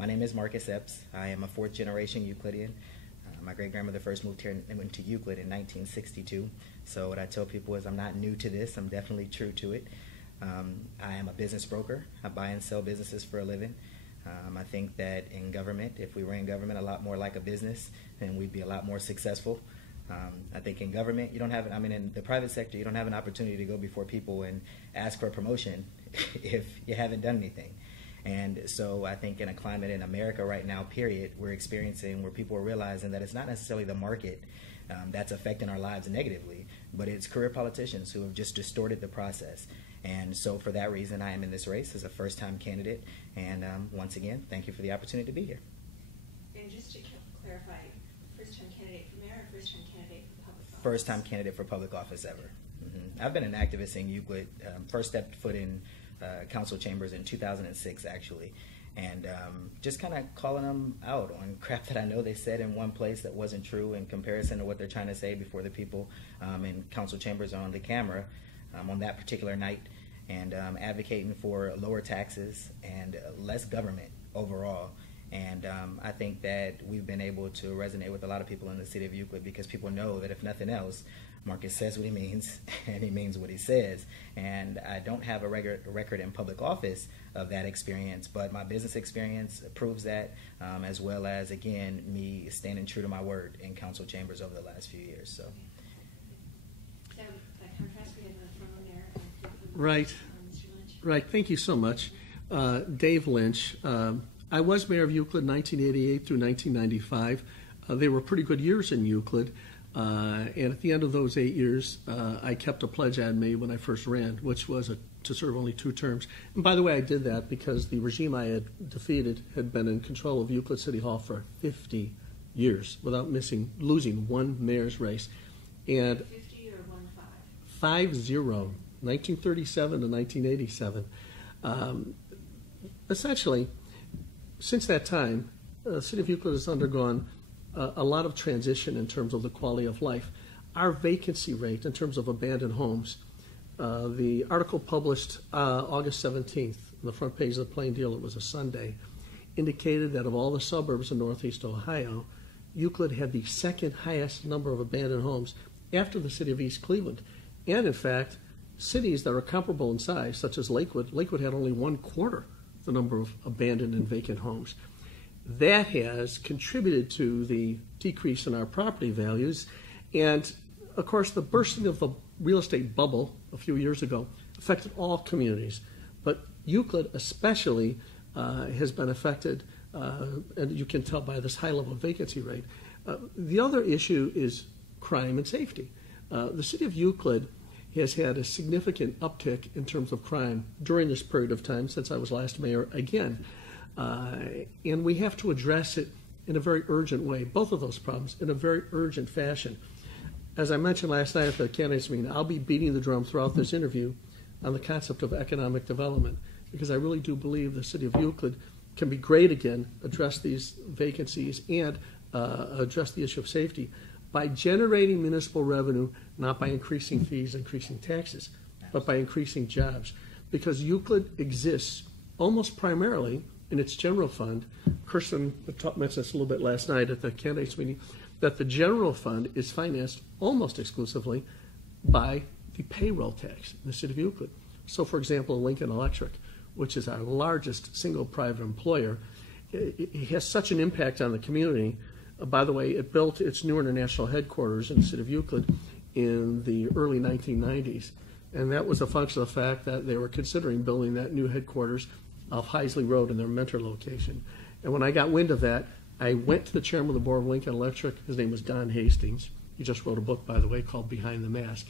My name is Marcus Epps. I am a fourth generation Euclidean. My great-grandmother first moved here and went to Euclid in 1962. So what I tell people is I'm not new to this. I'm definitely true to it. I am a business broker. I buy and sell businesses for a living. I think that in government, if we ran government a lot more like a business, then we'd be a lot more successful. I think in government, you don't have, in the private sector, you don't have an opportunity to go before people and ask for a promotion if you haven't done anything. And so I think in a climate in America right now, period, we're experiencing where people are realizing that it's not necessarily the market that's affecting our lives negatively, but it's career politicians who have just distorted the process. And so for that reason, I am in this race as a first-time candidate. And once again, thank you for the opportunity to be here. And just to clarify, first-time candidate for mayor or first-time candidate for public office? First-time candidate for public office ever. I've been an activist in Euclid, first stepped foot in council chambers in 2006, actually. And just kind of calling them out on crap that I know they said in one place that wasn't true in comparison to what they're trying to say before the people in council chambers on the camera on that particular night, and advocating for lower taxes and less government overall. And I think that we've been able to resonate with a lot of people in the city of Euclid because people know that if nothing else, Marcus says what he means, and he means what he says. And I don't have a record in public office of that experience, but my business experience proves that, as well as, again, me standing true to my word in council chambers over the last few years. So. Contrast, we have a former mayor. Right. Mr. Lynch. Right. Thank you so much. Dave Lynch. I was mayor of Euclid 1988 through 1995. They were pretty good years in Euclid. And at the end of those 8 years, I kept a pledge I had made when I first ran, which was to serve only 2 terms. And by the way, I did that because the regime I had defeated had been in control of Euclid City Hall for 50 years without losing one mayor's race. And 50 or 5-0, 1937 to 1987. Essentially, since that time, the city of Euclid has undergone a lot of transition in terms of the quality of life. Our vacancy rate in terms of abandoned homes, the article published August 17th on the front page of the Plain Dealer, was a Sunday, indicated that of all the suburbs in Northeast Ohio, Euclid had the second highest number of abandoned homes after the city of East Cleveland. And in fact, cities that are comparable in size, such as Lakewood had only 1/4 the number of abandoned and vacant homes. That has contributed to the decrease in our property values. And of course, the bursting of the real estate bubble a few years ago affected all communities. But Euclid especially has been affected, and you can tell by this high level of vacancy rate. The other issue is crime and safety. The city of Euclid has had a significant uptick in terms of crime during this period of time since I was last mayor again. And we have to address it in a very urgent way, both of those problems, in a very urgent fashion. As I mentioned last night at the candidates meeting, I'll be beating the drum throughout this interview on the concept of economic development, because I really do believe the city of Euclid can be great again, address these vacancies, and address the issue of safety by generating municipal revenue, not by increasing fees, increasing taxes, but by increasing jobs. Because Euclid exists almost primarily in its general fund. Kirsten mentioned this a little bit last night at the candidates meeting, that the general fund is financed almost exclusively by the payroll tax in the city of Euclid. So, for example, Lincoln Electric, which is our largest single private employer, it has such an impact on the community. By the way, it built its new international headquarters in the city of Euclid in the early 1990s. And that was a function of the fact that they were considering building that new headquarters off Heisley Road in their Mentor location. And when I got wind of that, I went to the chairman of the board of Lincoln Electric. His name was Don Hastings. He just wrote a book, by the way, called Behind the Mask,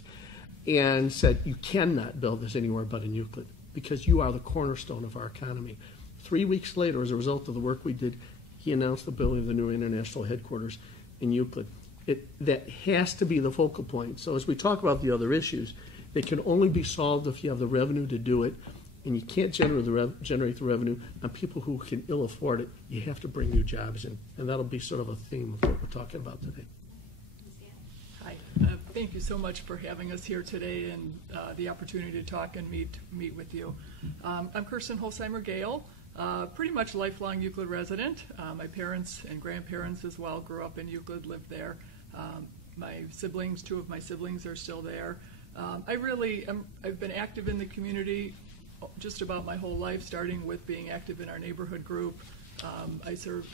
and said, you cannot build this anywhere but in Euclid because you are the cornerstone of our economy. 3 weeks later, as a result of the work we did, he announced the building of the new international headquarters in Euclid. That has to be the focal point. So as we talk about the other issues, they can only be solved if you have the revenue to do it, and you can't generate the revenue on people who can ill afford it. You have to bring new jobs in, and that'll be sort of a theme of what we're talking about today. Hi. Thank you so much for having us here today and the opportunity to talk and meet with you. I'm Kirsten Holzheimer Gail. Pretty much lifelong Euclid resident. My parents and grandparents as well grew up in Euclid, lived there. My siblings, 2 of my siblings are still there. I've been active in the community just about my whole life, starting with being active in our neighborhood group. I served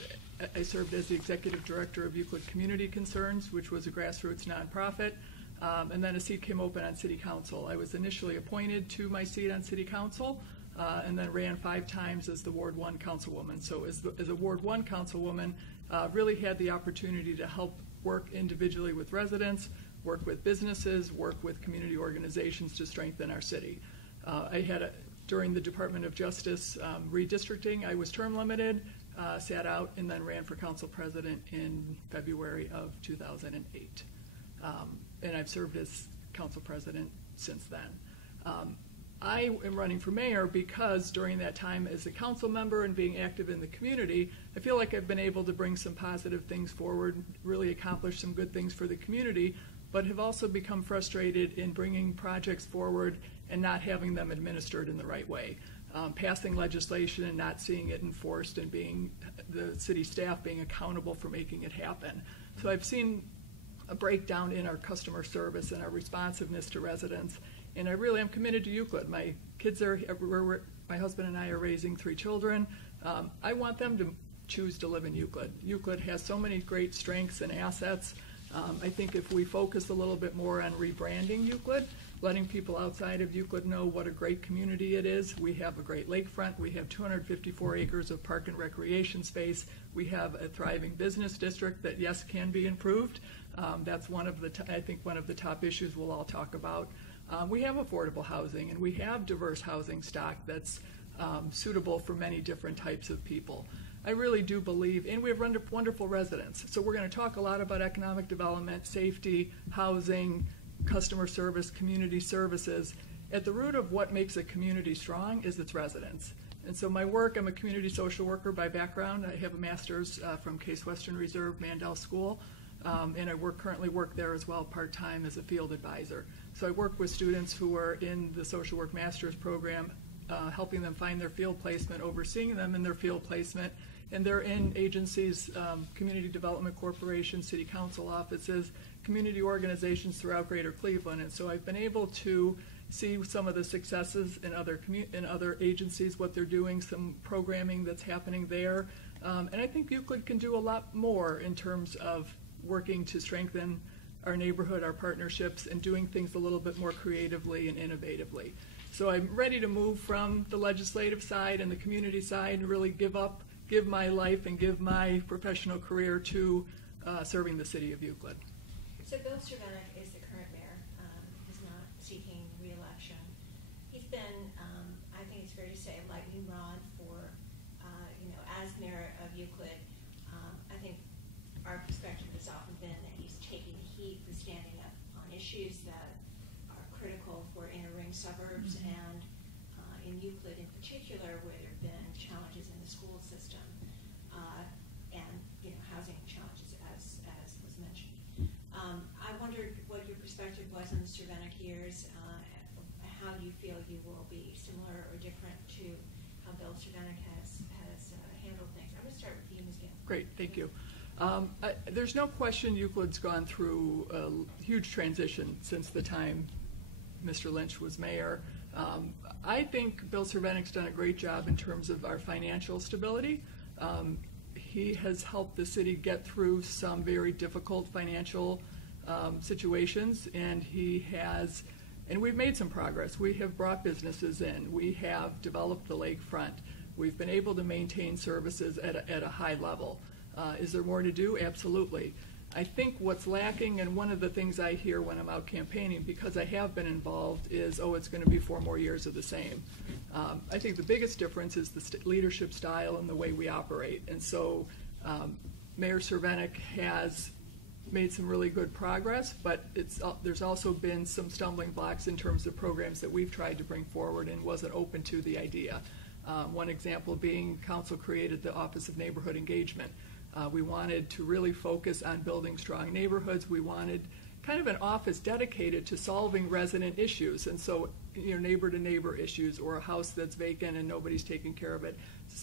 as the executive director of Euclid Community Concerns, which was a grassroots nonprofit, and then a seat came open on city council. I was initially appointed to my seat on city council, and then ran 5 times as the Ward 1 councilwoman. So as a Ward 1 councilwoman, really had the opportunity to help work individually with residents, work with businesses, work with community organizations to strengthen our city. During the Department of Justice redistricting, I was term limited, sat out, and then ran for council president in February of 2008. And I've served as council president since then. I am running for mayor because during that time as a council member and being active in the community, I feel like I've been able to bring some positive things forward, really accomplish some good things for the community, but have also become frustrated in bringing projects forward and not having them administered in the right way. Passing legislation and not seeing it enforced, and being the city staff being accountable for making it happen. So I've seen a breakdown in our customer service and our responsiveness to residents, and I really am committed to Euclid. My kids my husband and I are raising 3 children. I want them to choose to live in Euclid. Euclid has so many great strengths and assets. I think if we focus a little bit more on rebranding Euclid, letting people outside of Euclid know what a great community it is. We have a great lakefront. We have 254 acres of park and recreation space. We have a thriving business district that, yes, can be improved. That's one of the top issues we'll all talk about. We have affordable housing, and we have diverse housing stock that's suitable for many different types of people. I really do believe, and we have wonderful residents. So we're going to talk a lot about economic development, safety, housing, customer service, community services. At the root of what makes a community strong is its residents. And so my work, I'm a community social worker by background. I have a master's from Case Western Reserve Mandel School, and I currently work there as well part-time as a field advisor. So I work with students who are in the social work master's program, helping them find their field placement, overseeing them in their field placement, and they're in agencies, community development corporations, city council offices, community organizations throughout Greater Cleveland. And so I've been able to see some of the successes in other agencies, what they're doing, some programming that's happening there. And I think Euclid can do a lot more in terms of working to strengthen our neighborhood, our partnerships, and doing things a little bit more creatively and innovatively. So I'm ready to move from the legislative side and the community side and really give my life and give my professional career to serving the city of Euclid. So Bill Cervenek is the current mayor. He's not seeking re-election. He's been, I think it's fair to say, a lightning rod for, as mayor of Euclid. I think our perspective has often been that he's taking the heat for standing up on issues that are critical for inner ring suburbs, and in Euclid in particular, where there have been challenges in the school system and housing challenges, as was mentioned. I wondered what your perspective was on the Cervenek years. How do you feel you will be similar or different to how Bill Cervenek has handled things? I'm going to start with you, Ms. Gail. Great, thank you. There's no question Euclid's gone through a huge transition since the time Mr. Lynch was mayor. I think Bill Cervenek's done a great job in terms of our financial stability. He has helped the city get through some very difficult financial situations, and we've made some progress. We have brought businesses in. We have developed the lakefront. We've been able to maintain services at a high level. Is there more to do? Absolutely. I think what's lacking, and one of the things I hear when I'm out campaigning, because I have been involved, is, it's going to be 4 more years of the same. I think the biggest difference is the leadership style and the way we operate. And so Mayor Cervenek has made some really good progress, but there's also been some stumbling blocks in terms of programs that we've tried to bring forward and wasn't open to the idea. One example being council created the Office of Neighborhood Engagement. We wanted to really focus on building strong neighborhoods. We wanted kind of an office dedicated to solving resident issues. And so neighbor-to-neighbor issues, or a house that's vacant and nobody's taking care of it,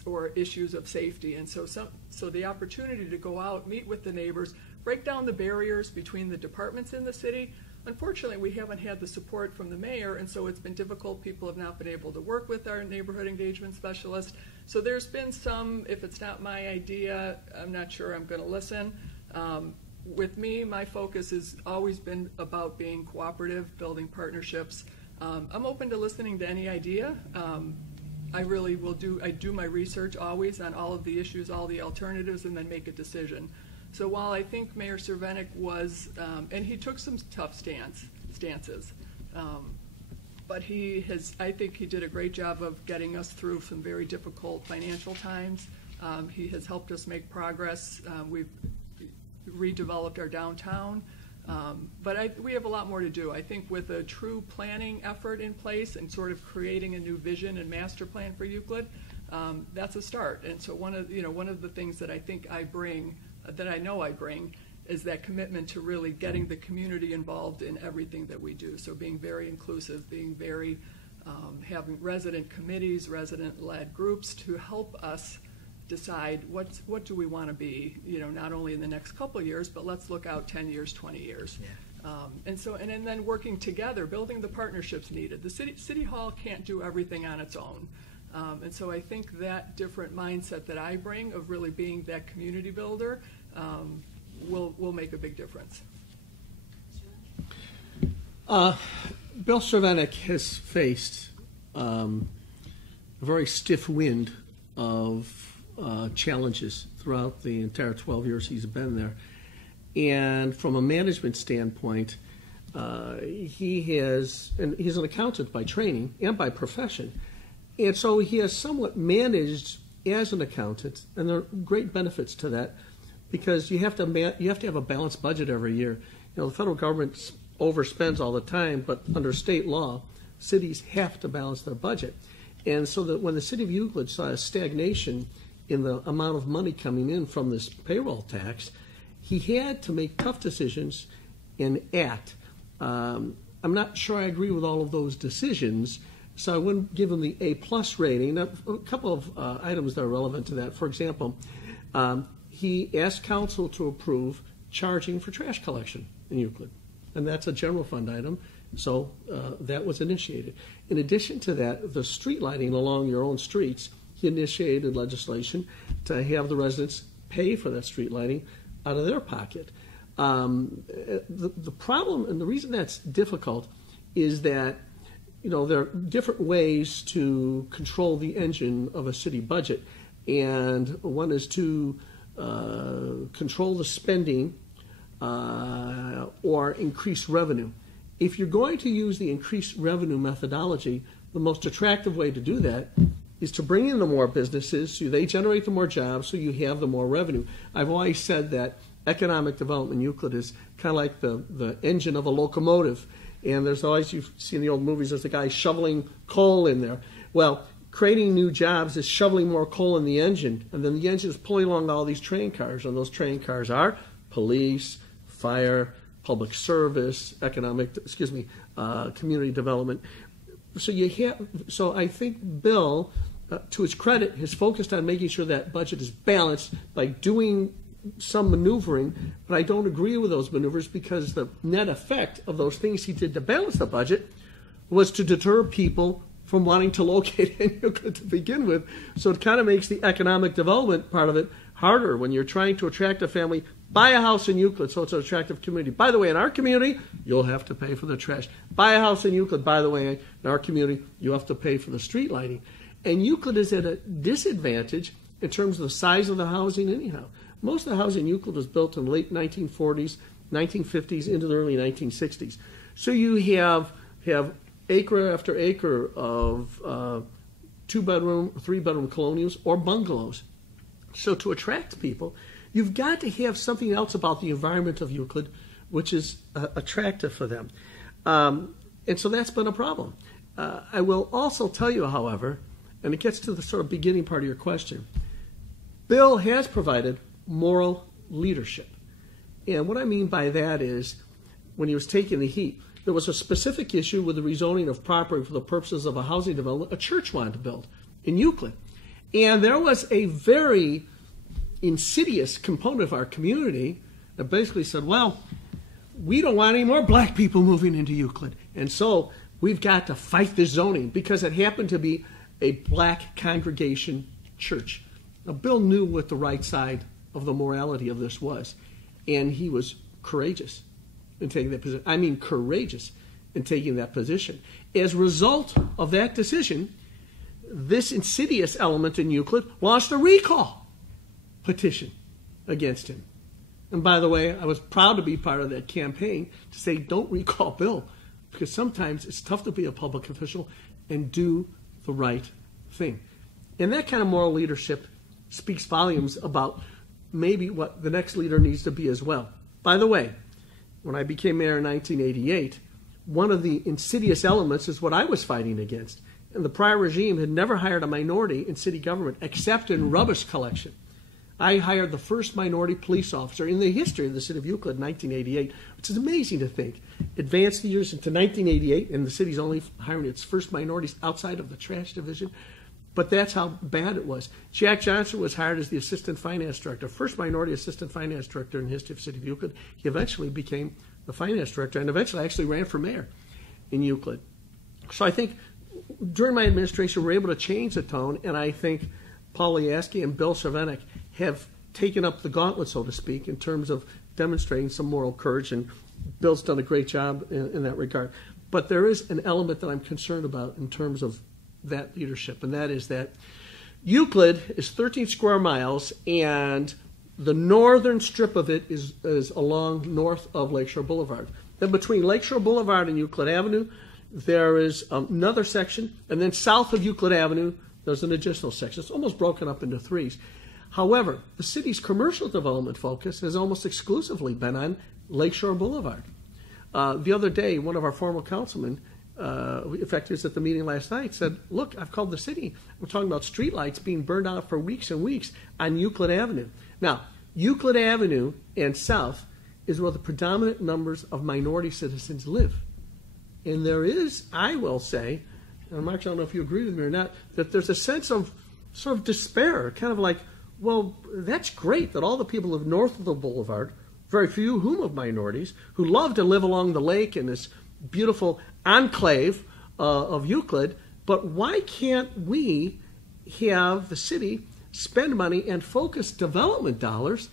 or issues of safety. And so the opportunity to go out, meet with the neighbors, break down the barriers between the departments in the city. Unfortunately, we haven't had the support from the mayor, and so it's been difficult. People have not been able to work with our neighborhood engagement specialist. So there's been some, if it's not my idea, I'm not sure I'm going to listen. With me, my focus has always been about being cooperative, building partnerships. I'm open to listening to any idea. I really will I do my research always on all of the issues, all the alternatives, and then make a decision. So while I think Mayor Cervenik was, and he took some tough stances, but I think he did a great job of getting us through some very difficult financial times. He has helped us make progress. We've redeveloped our downtown, but we have a lot more to do. I think with a true planning effort in place and sort of creating a new vision and master plan for Euclid, that's a start. And so one of the things that I think I bring, that I know I bring, is that commitment to really getting the community involved in everything that we do. So being very inclusive, being very, having resident committees, resident-led groups to help us decide what do we want to be, not only in the next couple of years, but let's look out 10 years, 20 years. Yeah. And then working together, building the partnerships needed. The city hall can't do everything on its own. And so I think that different mindset that I bring of really being that community builder will make a big difference. Bill Cervenik has faced a very stiff wind of challenges throughout the entire 12 years he's been there. And from a management standpoint, he's an accountant by training and by profession. And so he has somewhat managed as an accountant, and there are great benefits to that because you have to have a balanced budget every year. The federal government overspends all the time, but under state law, cities have to balance their budget. And so that when the city of Euclid saw a stagnation in the amount of money coming in from this payroll tax, he had to make tough decisions and act. I'm not sure I agree with all of those decisions, so I wouldn't give him the A+ rating. A couple of items that are relevant to that. For example, he asked council to approve charging for trash collection in Euclid, and that's a general fund item, so that was initiated. In addition to that, the street lighting along your own streets, he initiated legislation to have the residents pay for that street lighting out of their pocket. The problem, and the reason that's difficult, is that there are different ways to control the engine of a city budget, and one is to control the spending or increase revenue. If you're going to use the increased revenue methodology, the most attractive way to do that is to bring in the more businesses so they generate the more jobs so you have the more revenue. I've always said that economic development in Euclid is kind of like the engine of a locomotive. And there's always, you've seen the old movies, there's a guy shoveling coal in there. Well, creating new jobs is shoveling more coal in the engine, and then the engine is pulling along all these train cars, and those train cars are police, fire, public service, community development. So I think Bill, to his credit, has focused on making sure that budget is balanced by doing some maneuvering, but I don't agree with those maneuvers because the net effect of those things he did to balance the budget was to deter people from wanting to locate in Euclid to begin with. So it kind of makes the economic development part of it harder when you're trying to attract a family. Buy a house in Euclid so it's an attractive community. By the way, in our community, you'll have to pay for the trash. Buy a house in Euclid, by the way, in our community, you have to pay for the street lighting. And Euclid is at a disadvantage in terms of the size of the housing anyhow. Most of the housing in Euclid was built in the late 1940s, 1950s, into the early 1960s. So you have acre after acre of 2-bedroom, 3-bedroom colonials or bungalows. So to attract people, you've got to have something else about the environment of Euclid which is attractive for them. And so that's been a problem. I will also tell you, however, and it gets to the sort of beginning part of your question, Bill has provided moral leadership. And what I mean by that is when he was taking the heat, There was a specific issue with the rezoning of property for the purposes of a housing development a church wanted to build in Euclid. And there was a very insidious component of our community that basically said, well, we don't want any more black people moving into Euclid. And so we've got to fight this zoning because it happened to be a black congregation church. Now, Bill knew what the right side of the morality of this was, and he was courageous in taking that position. I mean, courageous in taking that position. As a result of that decision, this insidious element in Euclid launched a recall petition against him. And by the way, I was proud to be part of that campaign to say, don't recall Bill, because sometimes it's tough to be a public official and do the right thing. And that kind of moral leadership speaks volumes about maybe what the next leader needs to be as well. By the way, when I became mayor in 1988, one of the insidious elements is what I was fighting against. And the prior regime had never hired a minority in city government except in rubbish collection. I hired the first minority police officer in the history of the city of Euclid in 1988, which is amazing to think. Advanced the years into 1988, and the city's only hiring its first minorities outside of the trash division. But that's how bad it was. Jack Johnson was hired as the assistant finance director, first minority assistant finance director in the history of the city of Euclid. He eventually became the finance director and eventually actually ran for mayor in Euclid. So I think during my administration, we were able to change the tone, and I think Paul Liaski and Bill Cervenek have taken up the gauntlet, so to speak, in terms of demonstrating some moral courage, and Bill's done a great job in that regard. But there is an element that I'm concerned about in terms of that leadership, and that is that Euclid is 13 square miles, and the northern strip of it is along north of Lakeshore Boulevard. Then between Lakeshore Boulevard and Euclid Avenue, there is another section, and then south of Euclid Avenue, there's an additional section. It's almost broken up into threes. However, the city's commercial development focus has almost exclusively been on Lakeshore Boulevard. The other day, one of our former councilmen, in fact, he was at the meeting last night, said, look, I've called the city. We're talking about streetlights being burned out for weeks and weeks on Euclid Avenue. Now, Euclid Avenue and south is where the predominant numbers of minority citizens live. And there is, I will say, and Mark, I don't know if you agree with me or not, that there's a sense of sort of despair, kind of like, well, that's great that all the people who live north of the boulevard, very few whom of minorities, who love to live along the lake in this beautiful enclave of Euclid, but why can't we have the city spend money and focus development dollars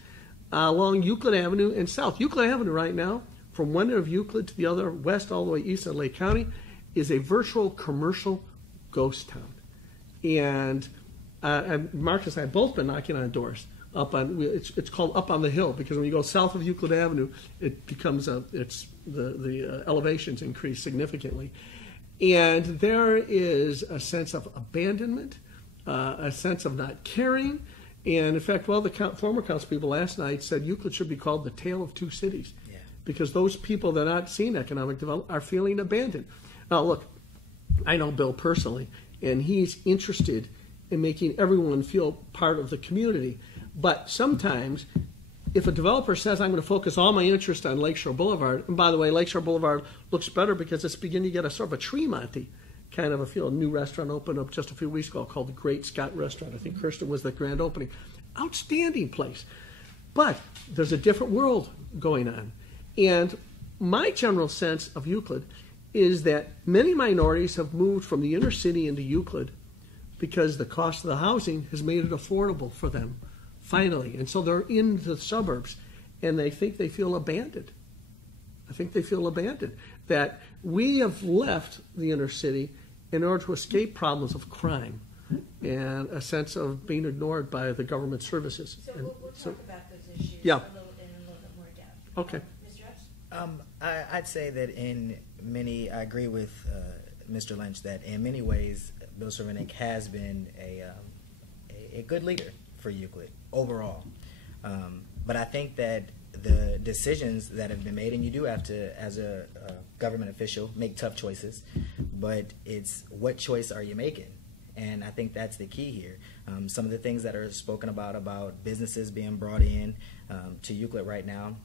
along Euclid Avenue and south? Euclid Avenue right now, from one end of Euclid to the other, west all the way east of Lake County, is a virtual commercial ghost town. And Marcus and I have both been knocking on doors up on, it's called Up on the Hill, because when you go south of Euclid Avenue, it becomes the elevations increase significantly. And there is a sense of abandonment, a sense of not caring. And in fact, well, the former council people last night said Euclid should be called the Tale of Two Cities, because those people that are not seeing economic development are feeling abandoned. Now, look, I know Bill personally, and he's interested in making everyone feel part of the community. But sometimes, if a developer says, I'm going to focus all my interest on Lakeshore Boulevard, and by the way, Lakeshore Boulevard looks better because it's beginning to get a sort of a Tremonti kind of a feel. A new restaurant opened up just a few weeks ago called the Great Scott Restaurant. I think Kirsten was the grand opening. Outstanding place. But there's a different world going on. And my general sense of Euclid is that many minorities have moved from the inner city into Euclid because the cost of the housing has made it affordable for them, finally. And so they're in the suburbs, and they think they feel abandoned. I think they feel abandoned. That we have left the inner city in order to escape problems of crime and a sense of being ignored by the government services. So we'll talk about those issues yeah. in a little bit more depth. Okay. Mr. Epps? I'd say that I agree with Mr. Lynch that in many ways, Bill Cervenek has been a good leader for Euclid overall. But I think that the decisions that have been made, and you do have to, as a government official, make tough choices, but it's what choice are you making? And I think that's the key here. Some of the things that are spoken about businesses being brought in to Euclid right now,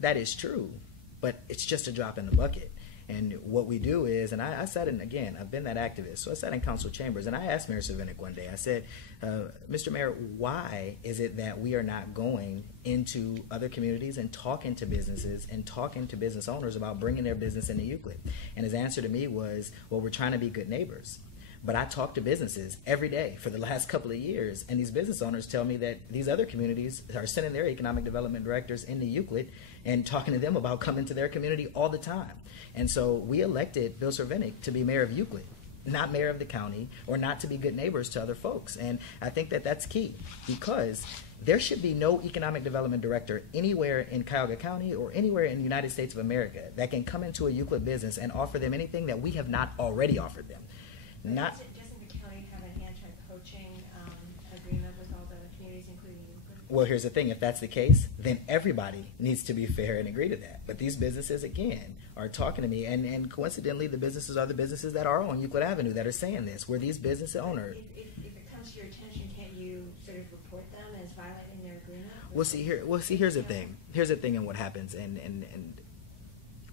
that is true, but it's just a drop in the bucket. And what we do is, and I sat in, again, I've been that activist, so I sat in council chambers, and I asked Mayor Cervinik one day, I said, Mr. Mayor, why is it that we are not going into other communities and talking to businesses and talking to business owners about bringing their business into Euclid? And his answer to me was, well, we're trying to be good neighbors. But I talk to businesses every day for the last couple of years, and these business owners tell me that these other communities are sending their economic development directors into Euclid and talking to them about coming to their community all the time. And so we elected Bill Cervinik to be mayor of Euclid, not mayor of the county, or not to be good neighbors to other folks. And I think that that's key, because there should be no economic development director anywhere in Cuyahoga County or anywhere in the United States of America that can come into a Euclid business and offer them anything that we have not already offered them. Doesn't the county have an anti-poaching agreement with all the communities, including Euclid? Well, here's the thing. If that's the case, then everybody needs to be fair and agree to that. But these businesses, again, are talking to me, and coincidentally, the businesses are the businesses that are on Euclid Avenue that are saying this, where these business owners... If it comes to your attention, can't you sort of report them as violating their agreement? Here's the thing. Here's the thing and what happens. And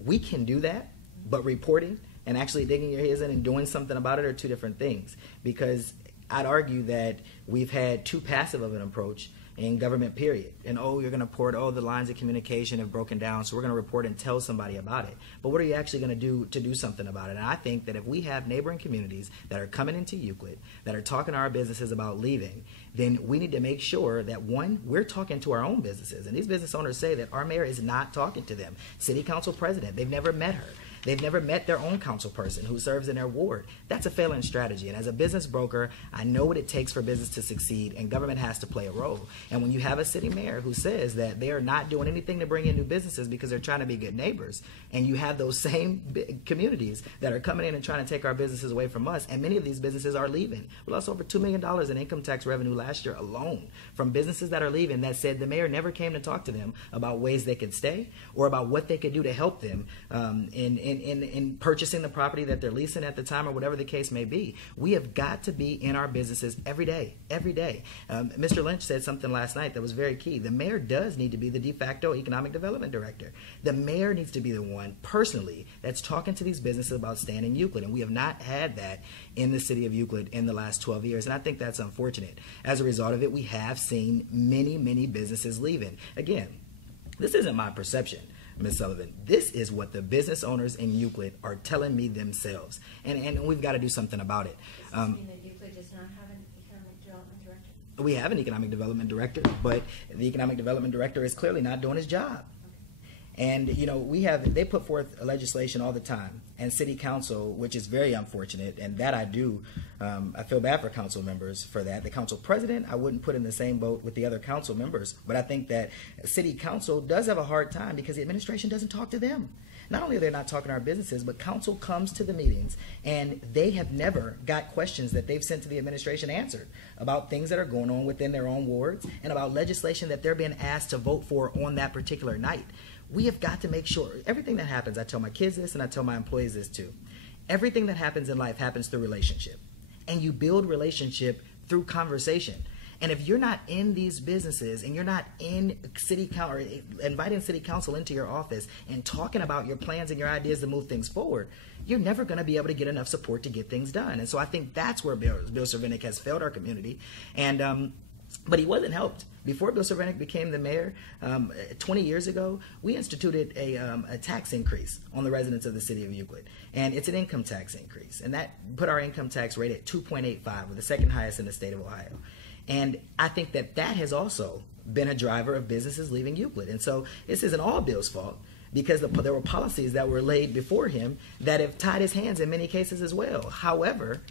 we can do that, but reporting and actually digging your heels in and doing something about it are two different things. Because I'd argue that we've had too passive of an approach in government, period. And, you're going to report, the lines of communication have broken down, so we're going to report and tell somebody about it. But what are you actually going to do to do something about it? And I think that if we have neighboring communities that are coming into Euclid, that are talking to our businesses about leaving, then we need to make sure that, one, we're talking to our own businesses. And these business owners say that our mayor is not talking to them. City council president, they've never met her. They've never met their own council person who serves in their ward. That's a failing strategy. And as a business broker, I know what it takes for business to succeed, and government has to play a role. And when you have a city mayor who says that they are not doing anything to bring in new businesses because they're trying to be good neighbors, and you have those same communities that are coming in and trying to take our businesses away from us, and many of these businesses are leaving. We lost over $2 million in income tax revenue last year alone from businesses that are leaving that said the mayor never came to talk to them about ways they could stay or about what they could do to help them in purchasing the property that they're leasing at the time, or whatever the case may be. We have got to be in our businesses every day, every day. Mr. Lynch said something last night that was very key. The mayor does need to be the de facto economic development director. The mayor needs to be the one personally that's talking to these businesses about staying in Euclid, and we have not had that in the city of Euclid in the last 12 years, and I think that's unfortunate. As a result of it, we have seen many, many businesses leaving. Again, this isn't my perception, Ms. Sullivan. This is what the business owners in Euclid are telling me themselves, and we've got to do something about it. Does this mean that Euclid does not have an economic development director? We have an economic development director, but the economic development director is clearly not doing his job. And, they put forth legislation all the time, and city council, which is very unfortunate, and that I do, I feel bad for council members for that. The council president, I wouldn't put in the same boat with the other council members, but I think that city council does have a hard time because the administration doesn't talk to them. Not only are they not talking to our businesses, but council comes to the meetings, and they have never got questions that they've sent to the administration answered about things that are going on within their own wards and about legislation that they're being asked to vote for on that particular night. We have got to make sure everything that happens, I tell my kids this and I tell my employees this too, everything that happens in life happens through relationship. And you build relationship through conversation. And if you're not in these businesses and you're not in city council or inviting city council into your office and talking about your plans and your ideas to move things forward, you're never going to be able to get enough support to get things done. And so I think that's where Bill Cervinik has failed our community. And but he wasn't helped. Before Bill Cervinik became the mayor, 20 years ago, we instituted a tax increase on the residents of the city of Euclid. And it's an income tax increase. And that put our income tax rate at 2.85, with the second highest in the state of Ohio. And I think that has also been a driver of businesses leaving Euclid. And so this isn't all Bill's fault, because there were policies that were laid before him that have tied his hands in many cases as well. However,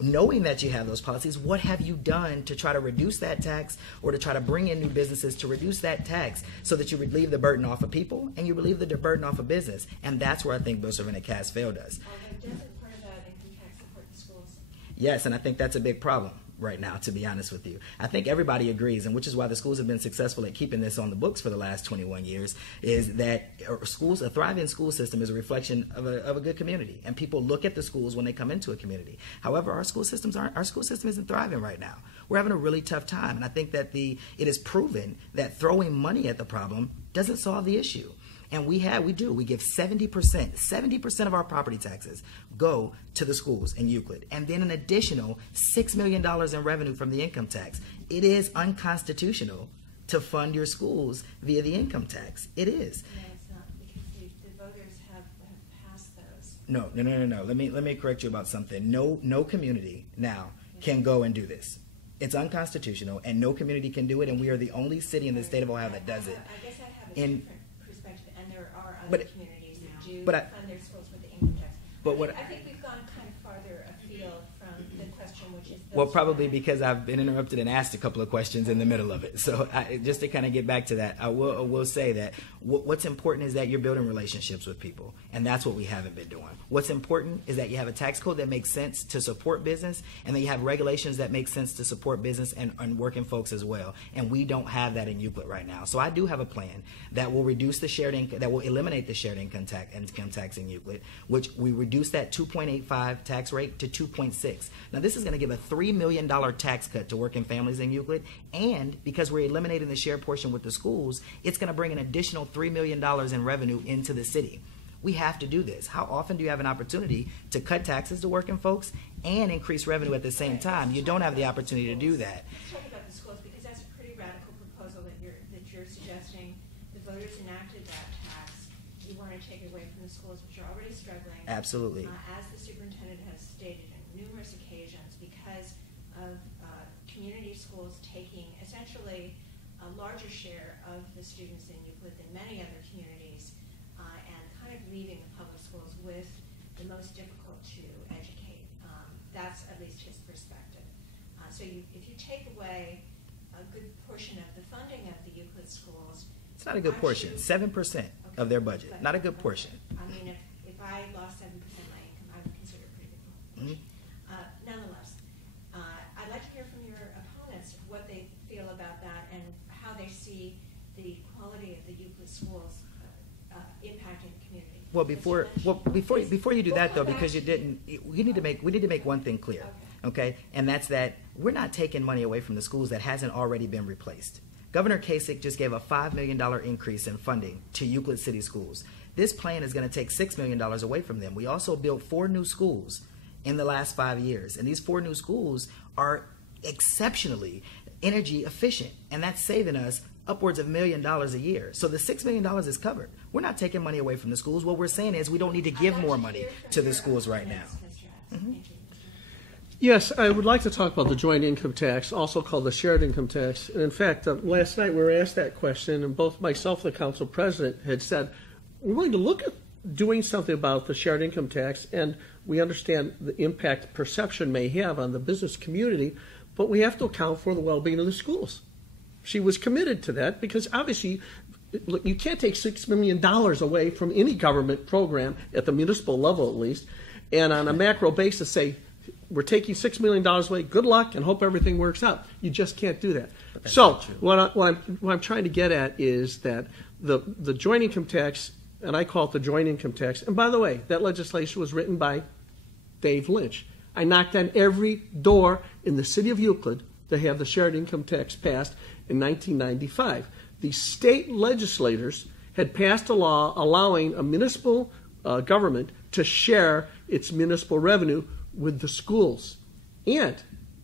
knowing that you have those policies, what have you done to try to reduce that tax or to try to bring in new businesses to reduce that tax so that you relieve the burden off of people and you relieve the burden off of business? And that's where I think Bill Cervinik has failed us. Doesn't part of that income tax support the schools? Yes, and I think that's a big problem right now, to be honest with you. I think everybody agrees, and which is why the schools have been successful at keeping this on the books for the last 21 years, is that a thriving school system is a reflection of a good community, and people look at the schools when they come into a community. However, our school system isn't thriving right now. We're having a really tough time, and I think that it is proven that throwing money at the problem doesn't solve the issue. And we do. We give 70%. 70% of our property taxes go to the schools in Euclid. And then an additional $6 million in revenue from the income tax. It is unconstitutional to fund your schools via the income tax. It is. No, it's not, because the voters have passed those. No. Let me correct you about something. No community now can go and do this. It's unconstitutional, and no community can do it, and we are the only city in the state of Ohio that does it. I guess I have a different perspective, and there are other communities that do fund their schools with the income tax. I think we've gone kind of farther afield from the question, which is... Well, probably because I've been interrupted and asked a couple of questions in the middle of it. So just to kind of get back to that, I will say that what's important is that you're building relationships with people, and that's what we haven't been doing. What's important is that you have a tax code that makes sense to support business, and that you have regulations that make sense to support business and working folks as well. And we don't have that in Euclid right now. So I do have a plan that will reduce the shared income, that will eliminate the shared income tax in Euclid, which we reduce that 2.85 tax rate to 2.6. Now this is going to give a $3 million tax cut to working families in Euclid, and because we're eliminating the shared portion with the schools, it's going to bring an additional $3 million in revenue into the city. We have to do this. How often do you have an opportunity to cut taxes to working folks and increase revenue at the same time? You don't have the opportunity to do that. Let's talk about the schools, because that's a pretty radical proposal that you're suggesting. The voters enacted that tax. You want to take it away from the schools, which are already struggling. Absolutely. As the superintendent has stated on numerous occasions, because of community schools taking essentially a larger share of the students in Euclid than many other communities, and kind of leaving the public schools with the most difficult to educate. That's at least his perspective. So if you take away a good portion of the funding of the Euclid schools... It's not a good portion. 7% of their budget. Not a good portion. I mean, if I lost 7% of my income, I would consider it a pretty good portion. Nonetheless, I'd like to hear from your opponents what they feel about that and how they see the quality of the Euclid schools impacting the community. Well, before you do that though, because you didn't, we need to make one thing clear, okay? And that's that we're not taking money away from the schools that hasn't already been replaced. Governor Kasich just gave a $5 million increase in funding to Euclid City Schools. This plan is going to take $6 million away from them. We also built 4 new schools in the last 5 years, and these 4 new schools are exceptionally energy efficient, and that's saving us upwards of $1 million a year. So the $6 million is covered. We're not taking money away from the schools. What we're saying is we don't need to give more money to the schools right now. Yes, I would like to talk about the joint income tax, also called the shared income tax. And in fact, last night we were asked that question, and both myself and the council president had said, we're willing to look at doing something about the shared income tax, and we understand the impact perception may have on the business community, but we have to account for the well-being of the schools. She was committed to that because obviously you can't take $6 million away from any government program at the municipal level at least, and on a macro basis say, we're taking $6 million away, good luck, and hope everything works out. You just can't do that. So what I'm trying to get at is that the joint income tax, and I call it the joint income tax, and by the way, that legislation was written by Dave Lynch. I knocked on every door in the city of Euclid to have the shared income tax passed in 1995. The state legislators had passed a law allowing a municipal government to share its municipal revenue with the schools. And,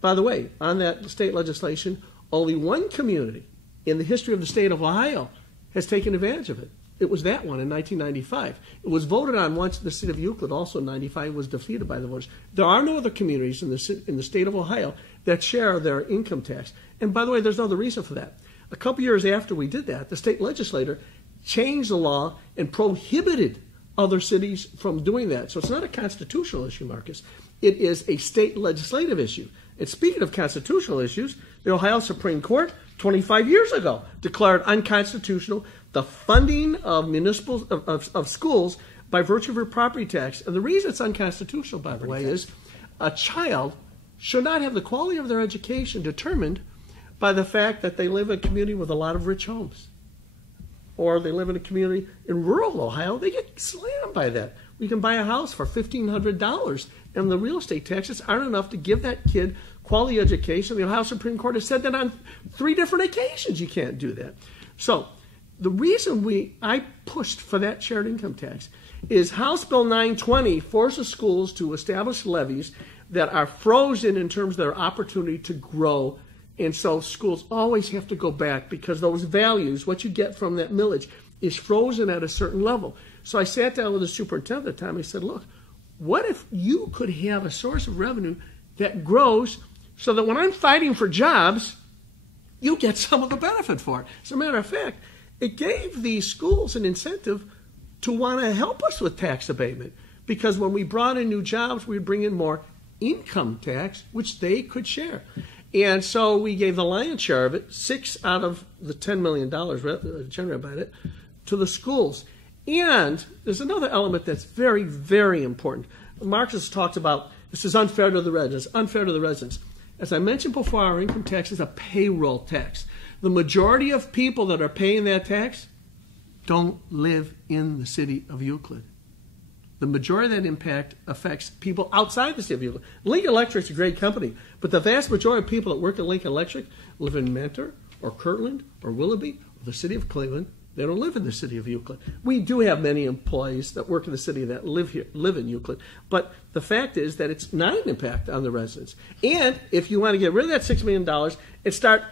by the way, on that state legislation, only one community in the history of the state of Ohio has taken advantage of it. It was that one in 1995. It was voted on once in the city of Euclid, also in 95, was defeated by the voters. There are no other communities in the state of Ohio that share their income tax. And by the way, there's another reason for that. A couple years after we did that, the state legislator changed the law and prohibited other cities from doing that. So it's not a constitutional issue, Marcus. It is a state legislative issue. And speaking of constitutional issues, the Ohio Supreme Court 25 years ago declared unconstitutional the funding of municipal of schools by virtue of your property tax. And the reason it's unconstitutional, by the way, is a child should not have the quality of their education determined by the fact that they live in a community with a lot of rich homes. Or they live in a community in rural Ohio, they get slammed by that. We can buy a house for $1,500, and the real estate taxes aren't enough to give that kid quality education. The Ohio Supreme Court has said that on 3 different occasions you can't do that. So The reason I pushed for that shared income tax is House Bill 920 forces schools to establish levies that are frozen in terms of their opportunity to grow. And so schools always have to go back because those values, what you get from that millage, is frozen at a certain level. So I sat down with the superintendent at the time. I said, look, what if you could have a source of revenue that grows so that when I'm fighting for jobs, you get some of the benefit for it? As a matter of fact, it gave these schools an incentive to want to help us with tax abatement, because when we brought in new jobs, we'd bring in more income tax, which they could share. And so we gave the lion's share of it, 6 out of the $10 million generated by it, to the schools. And there's another element that's very, very important. Marcus talked about this is unfair to the residents. As I mentioned before, our income tax is a payroll tax. The majority of people that are paying that tax don't live in the city of Euclid. The majority of that impact affects people outside the city of Euclid. Lincoln Electric's a great company, but the vast majority of people that work at Lincoln Electric live in Mentor or Kirtland or Willoughby or the city of Cleveland. They don't live in the city of Euclid. We do have many employees that work in the city that live in Euclid, but the fact is that it's not an impact on the residents. And if you want to get rid of that $6 million and start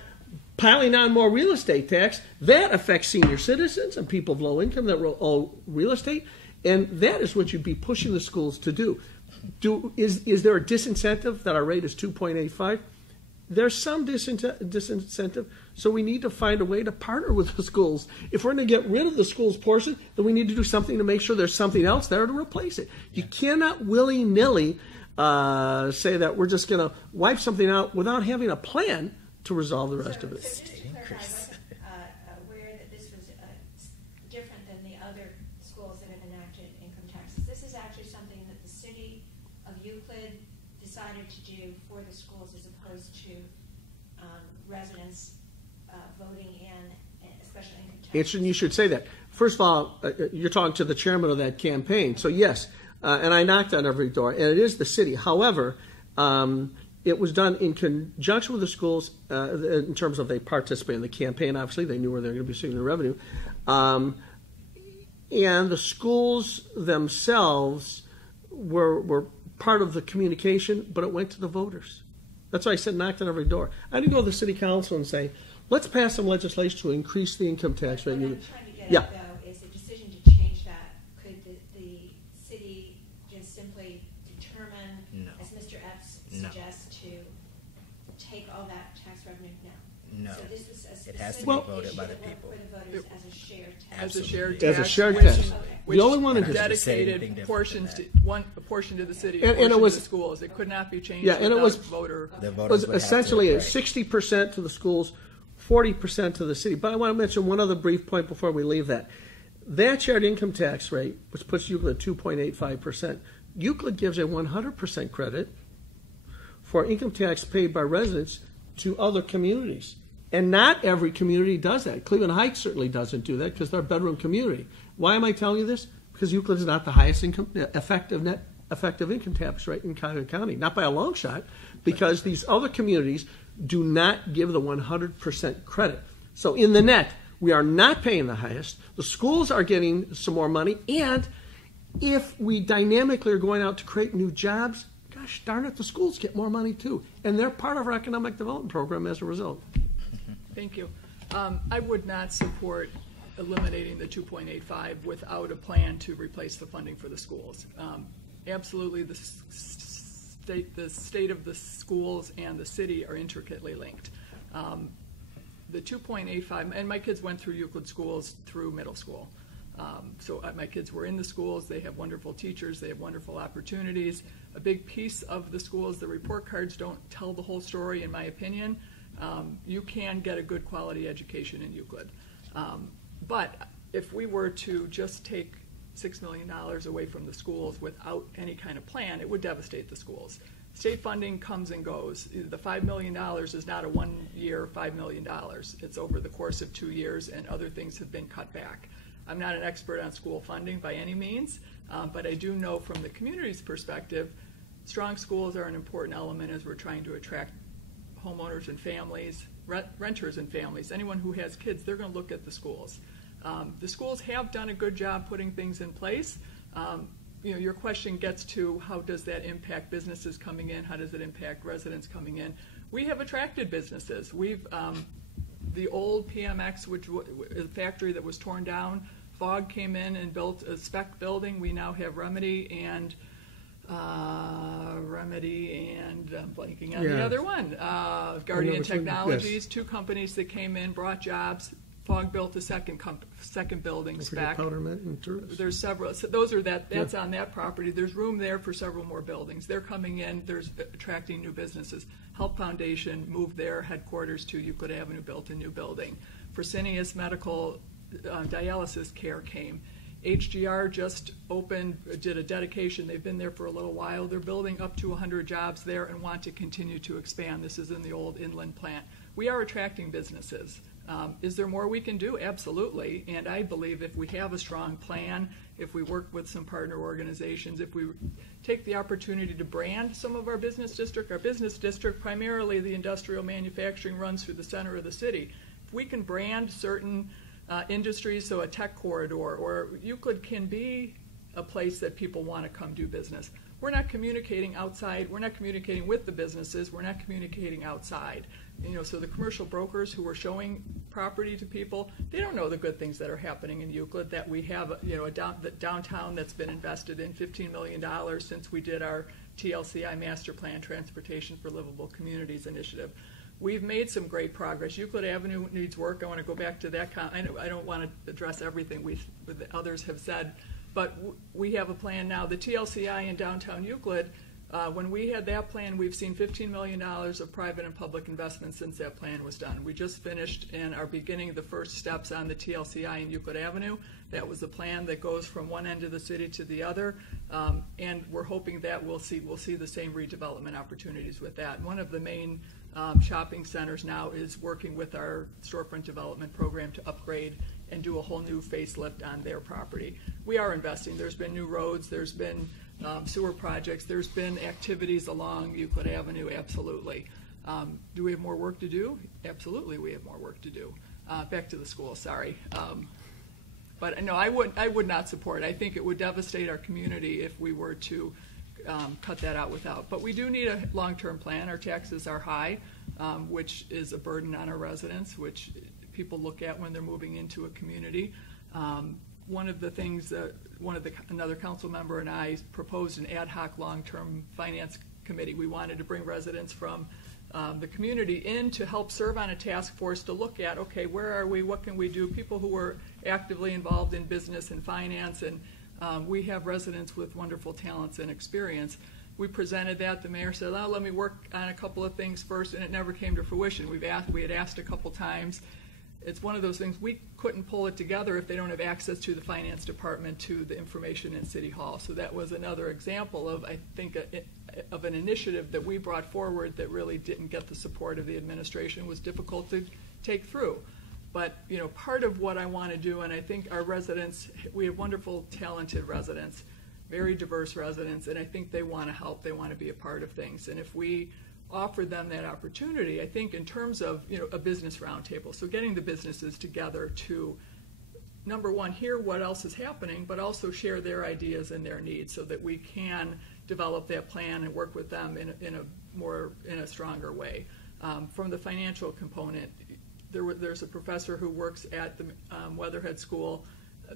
piling on more real estate tax, that affects senior citizens and people of low income that will owe real estate, and that is what you'd be pushing the schools to do. Is there a disincentive that our rate is 2.85? There's some disincentive, so we need to find a way to partner with the schools. If we're going to get rid of the schools portion, then we need to do something to make sure there's something else there to replace it. You cannot willy-nilly say that we're just going to wipe something out without having a plan to resolve the rest of it. So just to clarify, I wasn't aware that this was different than the other schools that have enacted income taxes. This is actually something that the city of Euclid decided to do for the schools as opposed to residents voting in special income tax. Interesting you should say that. First of all, you're talking to the chairman of that campaign. So yes, and I knocked on every door, and it is the city. However, it was done in conjunction with the schools in terms of they participated in the campaign. Obviously, they knew where they were going to be receiving the revenue. And the schools themselves were part of the communication, but it went to the voters. That's why I said knocked on every door. I didn't go to the city council and say, let's pass some legislation to increase the income tax rate. What I'm trying to get at, though, is a decision to change that. Could the city just simply determine, as Mr. Epps suggests, to take all that tax revenue? No. So this was a specific it has to be voted by the people. For the voters as a shared tax. As a shared As tax. a shared which- tax. Which The only one in dedicated portions to a portion to the city, And a portion it was- to the schools. It could not be changed Yeah, and it without was- voter. The It voters was would have to essentially a agree. 60% to the schools, 40% to the city. But I want to mention one other brief point before we leave that. That shared income tax rate, which puts Euclid at 2.85%, Euclid gives a 100% credit for income tax paid by residents to other communities. And not every community does that. Cleveland Heights certainly doesn't do that because they're a bedroom community. Why am I telling you this? Because Euclid is not the highest effective income tax rate in Cuyahoga County, not by a long shot, because these other communities do not give the 100% credit. So in the net, we are not paying the highest. The schools are getting some more money, and if we dynamically are going out to create new jobs, gosh darn it, the schools get more money too, and they're part of our economic development program as a result. Thank you. I would not support eliminating the 2.85 without a plan to replace the funding for the schools. Absolutely, the state of the schools and the city are intricately linked. The 2.85, and my kids went through Euclid schools through middle school. So my kids were in the schools. They have wonderful teachers. They have wonderful opportunities. A big piece of the schools, the report cards don't tell the whole story, in my opinion. You can get a good quality education in Euclid. But if we were to just take $6 million away from the schools without any kind of plan, it would devastate the schools. State funding comes and goes. The $5 million is not a 1 year $5 million. It's over the course of 2 years, and other things have been cut back. I'm not an expert on school funding by any means, but I do know from the community's perspective, strong schools are an important element as we're trying to attract homeowners and families, renters and families. Anyone who has kids, they're going to look at the schools. The schools have done a good job putting things in place. Your question gets to how does that impact businesses coming in? How does it impact residents coming in? We have attracted businesses. The old PMX, which was a factory that was torn down, Fogg came in and built a spec building. We now have Remedy and I'm blanking on the other one. Guardian Technologies, two companies that came in, brought jobs. Fogg built a second building spec. There's several. So that's on that property. There's room there for several more buildings. They're coming in. There's attracting new businesses. Help Foundation moved their headquarters to Euclid Avenue, built a new building. Fresenius Medical dialysis care came. HGR just did a dedication. They've been there for a little while. They're building up to 100 jobs there and want to continue to expand. This is in the old inland plant. We are attracting businesses. Is there more we can do? Absolutely. And I believe if we have a strong plan, if we work with some partner organizations, if we take the opportunity to brand some of our business district, primarily the industrial manufacturing runs through the center of the city. If we can brand certain industries, so a tech corridor, or Euclid can be a place that people want to come do business. We're not communicating outside. We're not communicating with the businesses. We're not communicating outside. So the commercial brokers who are showing property to people, they don't know the good things that are happening in Euclid, that we have a downtown that's been invested in $15 million since we did our TLCI Master Plan, Transportation for Livable Communities initiative. We've made some great progress. Euclid Avenue needs work. I want to go back to that. I don't want to address everything the others have said, but we have a plan now. The TLCI in downtown Euclid, when we had that plan, we've seen $15 million of private and public investment since that plan was done. We just finished and are beginning the first steps on the TLCI in Euclid Avenue. That was a plan that goes from one end of the city to the other, and we're hoping that we'll see the same redevelopment opportunities with that. One of the main shopping centers now is working with our storefront development program to upgrade and do a whole new facelift on their property. We are investing. There's been new roads. There's been sewer projects. There's been activities along Euclid Avenue, absolutely. Do we have more work to do? Absolutely, we have more work to do. Back to the school, sorry. But no, I would not support it. I think it would devastate our community if we were to cut that out without. But we do need a long-term plan. Our taxes are high, which is a burden on our residents, which people look at when they're moving into a community. One of the things that another council member and I proposed an ad hoc long-term finance committee. We wanted to bring residents from the community in to help serve on a task force to look at, okay, where are we, what can we do? People who are actively involved in business and finance, and we have residents with wonderful talents and experience. We presented that. The mayor said, oh, let me work on a couple of things first, and it never came to fruition. We had asked a couple times. It's one of those things, we couldn't pull it together if they don't have access to the finance department, to the information in City Hall. So that was another example of, I think, of an initiative that we brought forward that really didn't get the support of the administration, was difficult to take through. But part of what I want to do, and I think our residents, we have wonderful, talented residents, very diverse residents, and I think they want to help, they want to be a part of things. And if we offer them that opportunity, I think in terms of a business roundtable, so getting the businesses together to, number one, hear what else is happening, but also share their ideas and their needs so that we can develop that plan and work with them in a stronger way. From the financial component, there's a professor who works at the Weatherhead School,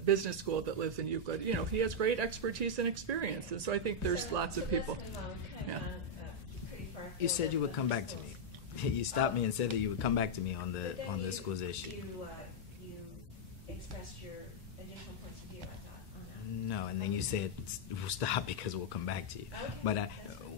business school, that lives in Euclid. He has great expertise and experience, and so I think there's lots of people. You said you would come back to me. You stopped me and said that you would come back to me on the school's issue. You expressed your additional points of view, I thought, on that. No, and then you said we'll stop because we'll come back to you. Okay. But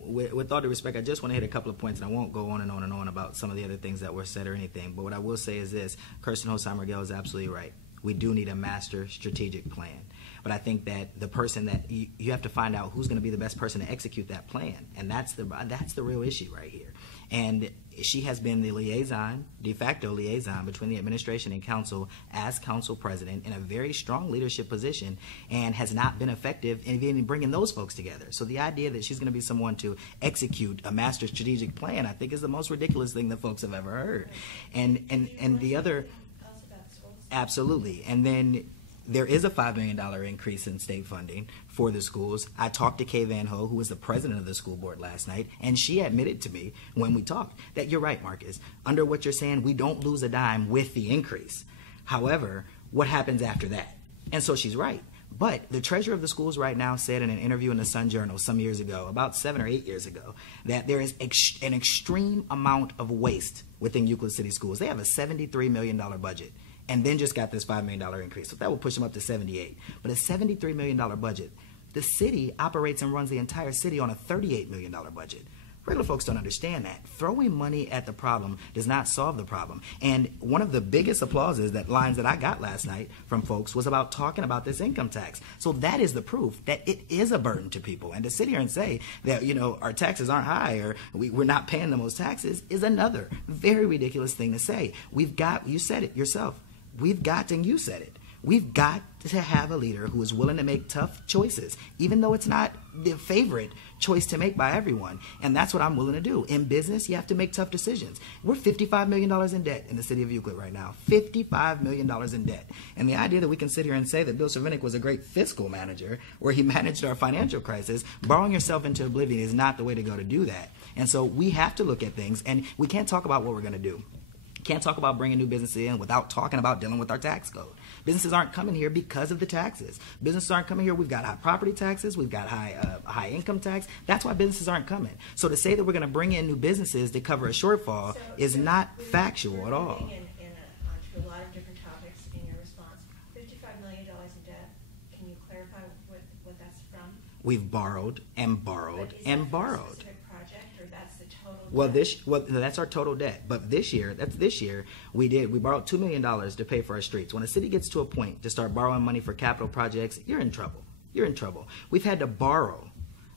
with all due respect, I just want to hit a couple of points, and I won't go on and on and on about some of the other things that were said or anything. But what I will say is this: Kirsten Holzheimer Gail is absolutely right. We do need a master strategic plan. But I think that the person that you have to find out who's going to be the best person to execute that plan, and that's the real issue right here. And she has been the liaison, de facto liaison, between the administration and council as council president in a very strong leadership position, and has not been effective in even bringing those folks together. So the idea that she's going to be someone to execute a master strategic plan, I think, is the most ridiculous thing that folks have ever heard. And the other. Tell us about absolutely. And then there is a $5 million increase in state funding for the schools. I talked to Kay Van Ho, who was the president of the school board last night, and she admitted to me when we talked that you're right, Marcus. Under what you're saying, we don't lose a dime with the increase. However, what happens after that? And so she's right. But the treasurer of the schools right now said in an interview in the Sun Journal some years ago, about 7 or 8 years ago, that there is an extreme amount of waste within Euclid City Schools. They have a $73 million budget and then just got this $5 million increase. So that will push them up to 78. But a $73 million budget, the city operates and runs the entire city on a $38 million budget. Regular folks don't understand that. Throwing money at the problem does not solve the problem. And one of the biggest applauses, that lines that I got last night from folks, was about talking about this income tax. So that is the proof that it is a burden to people. And to sit here and say that, our taxes aren't high or we're not paying the most taxes is another very ridiculous thing to say. You said it yourself. And you said it. We've got to have a leader who is willing to make tough choices, even though it's not the favorite choice to make by everyone. And that's what I'm willing to do. In business, you have to make tough decisions. We're $55 million in debt in the city of Euclid right now. $55 million in debt. And the idea that we can sit here and say that Bill Cervinick was a great fiscal manager, where he managed our financial crisis, borrowing yourself into oblivion is not the way to go to do that. And so we have to look at things, and we can't talk about what we're going to do. Can't talk about bringing new businesses in without talking about dealing with our tax code. Businesses aren't coming here because of the taxes. Businesses aren't coming here. We've got high property taxes. We've got high income tax. That's why businesses aren't coming. So to say that we're going to bring in new businesses to cover a shortfall is not factual at all. Onto a lot of different topics in your response. $55 million in debt. Can you clarify what that's from? We've borrowed and borrowed and borrowed. Is that for a specific project, or that's the total Well, that's our total debt. But this year, we borrowed $2 million to pay for our streets. When a city gets to a point to start borrowing money for capital projects, you're in trouble. We've had to borrow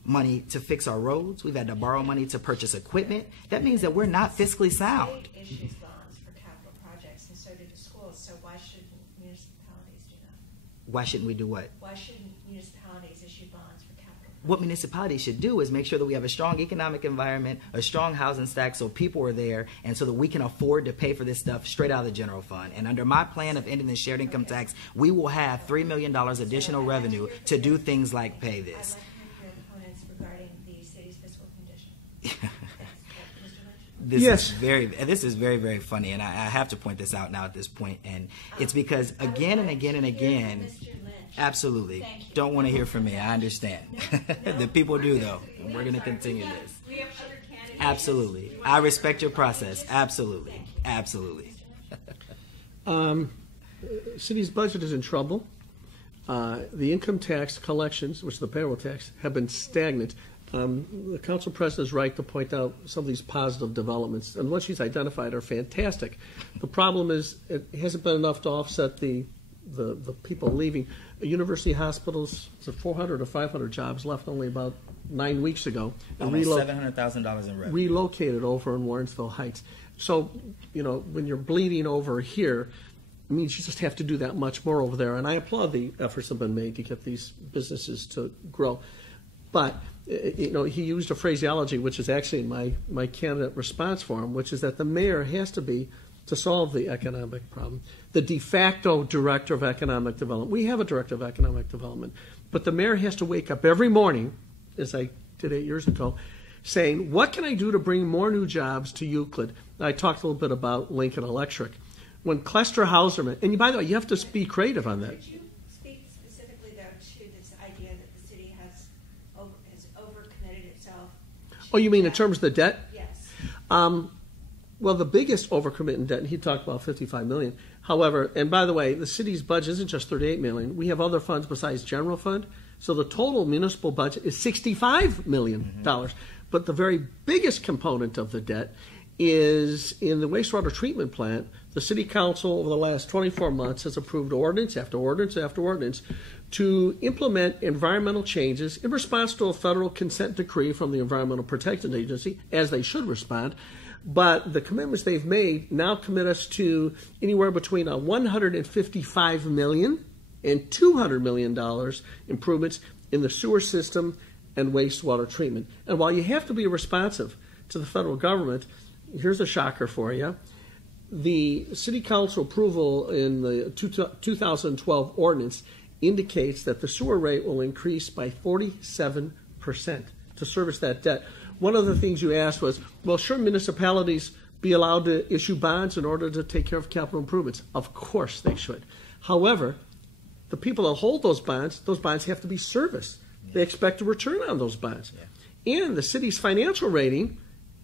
money to fix our roads. We've had to borrow money to purchase equipment. That means that we're not fiscally sound. The state issues bonds for capital projects, and so do the schools. So why shouldn't municipalities do that? Why shouldn't we do what? Why shouldn't municipalities issue bonds for capital projects? What municipalities should do is make sure that we have a strong economic environment, a strong housing stack, so people are there, and so that we can afford to pay for this stuff straight out of the general fund. And under my plan of ending the shared income tax, we will have $3 million additional revenue to do things like pay this. I'd like to hear your opponents regarding the city's fiscal condition. This is very, very funny, and I have to point this out now at this point, and it's because again and again and again. Absolutely. Don't want to hear from me. I understand. The people do, though. We're going to continue this. We have other candidates. Absolutely. I respect your process. Absolutely. City's budget is in trouble. The income tax collections, which is the payroll tax, have been stagnant. The council president is right to point out some of these positive developments, and what she's identified are fantastic. The problem is it hasn't been enough to offset the people leaving. University hospitals, 400 or 500 jobs left only about 9 weeks ago. And almost $700,000 in revenue. Relocated over in Warrensville Heights. So, when you're bleeding over here, it means you just have to do that much more over there. And I applaud the efforts that have been made to get these businesses to grow. But, he used a phraseology, which is actually my candidate response for him, which is that the mayor has to be, to solve the economic problem, the de facto director of economic development. We have a director of economic development, but the mayor has to wake up every morning, as I did 8 years ago, saying, what can I do to bring more new jobs to Euclid? I talked a little bit about Lincoln Electric. When Clester Hauserman, and by the way, you have to be creative on that. Could you speak specifically, though, to this idea that the city has overcommitted itself? Oh, you mean in terms of the debt? Yes. Well, the biggest overcommit in debt, and he talked about $55 million. However, and by the way, the city's budget isn't just $38 million. We have other funds besides general fund. So the total municipal budget is $65 million. Mm-hmm. But the very biggest component of the debt is in the wastewater treatment plant. The city council over the last 24 months has approved ordinance after ordinance after ordinance to implement environmental changes in response to a federal consent decree from the Environmental Protection Agency, as they should respond. But the commitments they've made now commit us to anywhere between $155 million and $200 million improvements in the sewer system and wastewater treatment. And while you have to be responsive to the federal government, here's a shocker for you. the City Council approval in the 2012 ordinance indicates that the sewer rate will increase by 47% to service that debt. One of the things you asked was, well, should municipalities be allowed to issue bonds in order to take care of capital improvements? Of course they should. However, the people that hold those bonds have to be serviced. Yeah. They expect a return on those bonds. Yeah. And the city's financial rating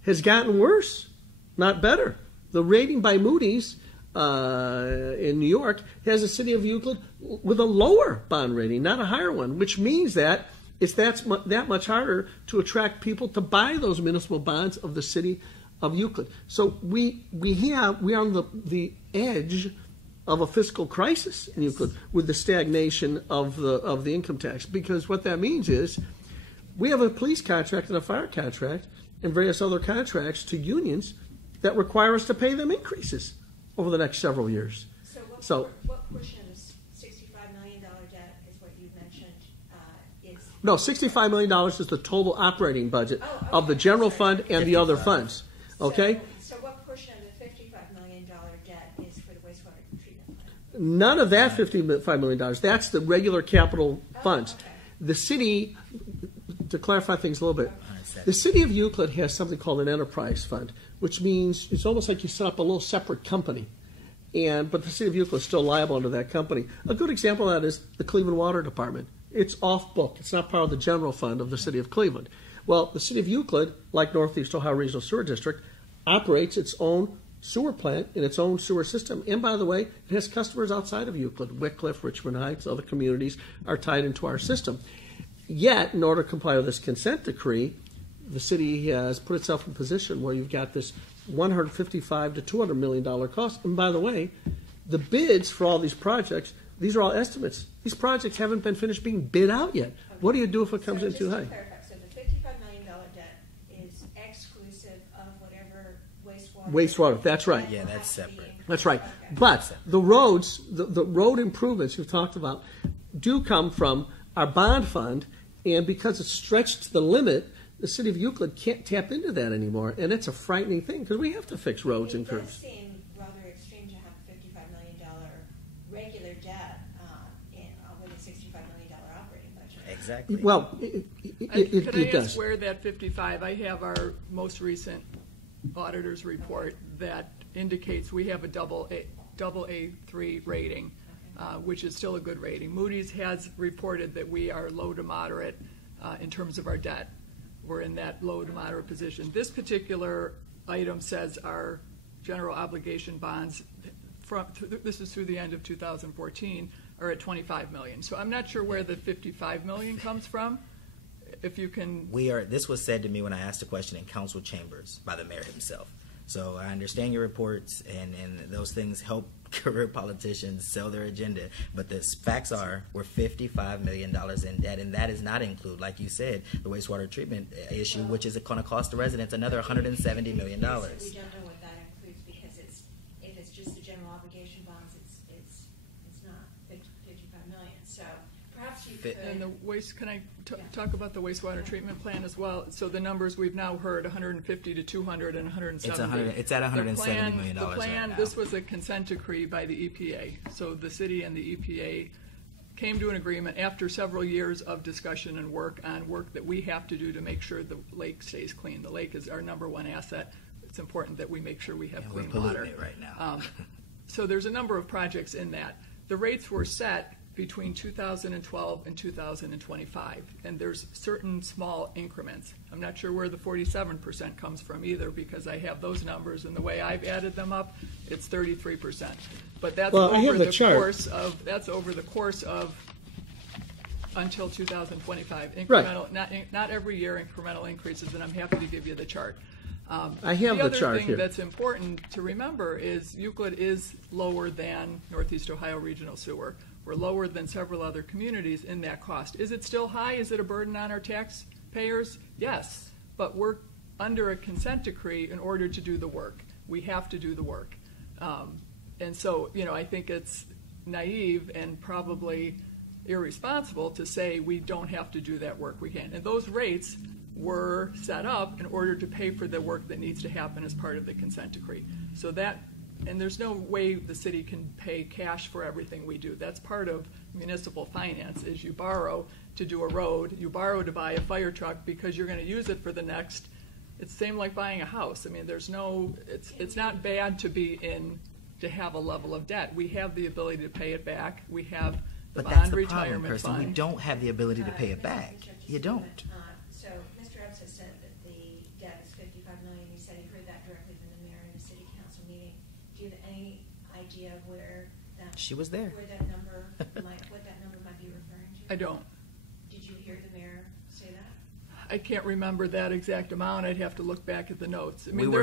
has gotten worse, not better. The rating by Moody's in New York has the city of Euclid with a lower bond rating, not a higher one, which means that it's that much harder to attract people to buy those municipal bonds of the city of Euclid. So we are on the edge of a fiscal crisis in Euclid with the stagnation of the income tax, because what that means is we have a police contract and a fire contract and various other contracts to unions that require us to pay them increases over the next several years. So what portion of this $65 million debt is what you mentioned is? No, $65 million is the total operating budget of the general fund and the other funds. Okay? So what portion of the $55 million debt is for the wastewater treatment plant? None of that $55 million. That's the regular capital funds. Okay. The city, to clarify things a little bit, the city of Euclid has something called an enterprise fund, which means it's almost like you set up a little separate company, but the city of Euclid is still liable under that company. A good example of that is the Cleveland Water Department. It's off book. It's not part of the general fund of the city of Cleveland. Well, the city of Euclid, like Northeast Ohio Regional Sewer District, operates its own sewer plant in its own sewer system. And by the way, it has customers outside of Euclid. Wycliffe, Richmond Heights, other communities are tied into our system. Yet, in order to comply with this consent decree, the city has put itself in a position where you've got this $155 to $200 million cost. And by the way, the bids for all these projects, these are all estimates. These projects haven't been finished being bid out yet. Okay. What do you do if it comes in too high? So the $55 million debt is exclusive of whatever wastewater. Wastewater, that's right. Yeah, that's separate. That's right. Okay. But the roads, the road improvements you've talked about, do come from our bond fund, and because it's stretched to the limit, the city of Euclid can't tap into that anymore, and it's a frightening thing because we have to fix roads and curbs. It does seem rather extreme to have a $55 million regular debt with a $65 million operating budget. Exactly. Well, it does. Ask where that 55? I have our most recent auditor's report that indicates we have a double A3 rating, which is still a good rating. Moody's has reported that we are low to moderate in terms of our debt. We're in that low to moderate position. This particular item says our general obligation bonds, this is through the end of 2014, are at $25 million. So I'm not sure where the $55 million comes from. If you can... This was said to me when I asked a question in council chambers by the mayor himself. So I understand your reports, and those things help career politicians sell their agenda. But the facts are we're $55 million in debt, and that does not include, like you said, the wastewater treatment issue, which is going to cost the residents another $170 million. We don't know what that includes because if it's just the general obligation bonds, it's not $55 million. So perhaps you could. And the waste, can I talk about the wastewater treatment plan as well? So the numbers we've now heard, 150 to 200 and 170. It's at $170 million. The plan, right now. This was a consent decree by the EPA. So the city and the EPA came to an agreement after several years of discussion and work that we have to do to make sure the lake stays clean. The lake is our number one asset. It's important that we make sure we have clean water. It right now. So there's a number of projects in that. The rates were set between 2012 and 2025, and there's certain small increments. I'm not sure where the 47% comes from either, because I have those numbers, and the way I've added them up, it's 33%. But that's over the course of until 2025. Incremental, right. Not every year incremental increases, and I'm happy to give you the chart. I have the chart here. The other thing that's important to remember is Euclid is lower than Northeast Ohio Regional Sewer. We're lower than several other communities in that cost. Is it still high? Is it a burden on our taxpayers? Yes, but we're under a consent decree in order to do the work. We have to do the work. And so, I think it's naive and probably irresponsible to say we don't have to do that work. We can. And those rates were set up in order to pay for the work that needs to happen as part of the consent decree. So that and there's no way the city can pay cash for everything we do. That's part of municipal finance, is you borrow to do a road, you borrow to buy a fire truck because you're going to use it for the next. It's the same like buying a house. I mean, there's no. It's not bad to have a level of debt. We have the ability to pay it back. We have the But that's bond the retirement problem, Kirsten. fund. We don't have the ability to pay it back. You don't. So Mr. Epps has said that the debt is $55 million. He said he heard that directly from the mayor in a city council meeting. Do you have any idea where that? She was there. Where that number what that number might be referring to? I don't. Did you hear the mayor say that? I can't remember that exact amount. I'd have to look back at the notes. I mean, we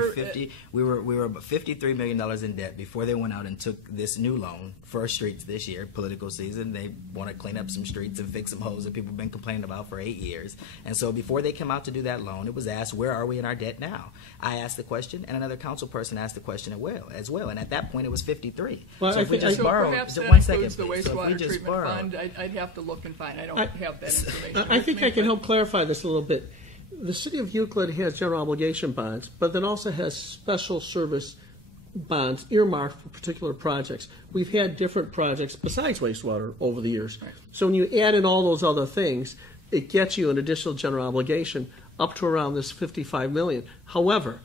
were about $53 million in debt before they went out and took this new loan for streets this year, political season. They want to clean up some streets and fix some holes that people have been complaining about for 8 years. And so before they come out to do that loan, it was asked, where are we in our debt now? I asked the question, and another council person asked the question as well. And at that point, it was 53. Well, so if we just borrow, perhaps that one second, includes the please. So if we wastewater just treatment borrow, fund. I'd have to look and find. I don't have that information. I think I can help clarify this a little bit. The city of Euclid has general obligation bonds, but then also has special service bonds earmarked for particular projects. We've had different projects besides wastewater over the years. Right. So when you add in all those other things, it gets you an additional general obligation up to around this $55 million. However,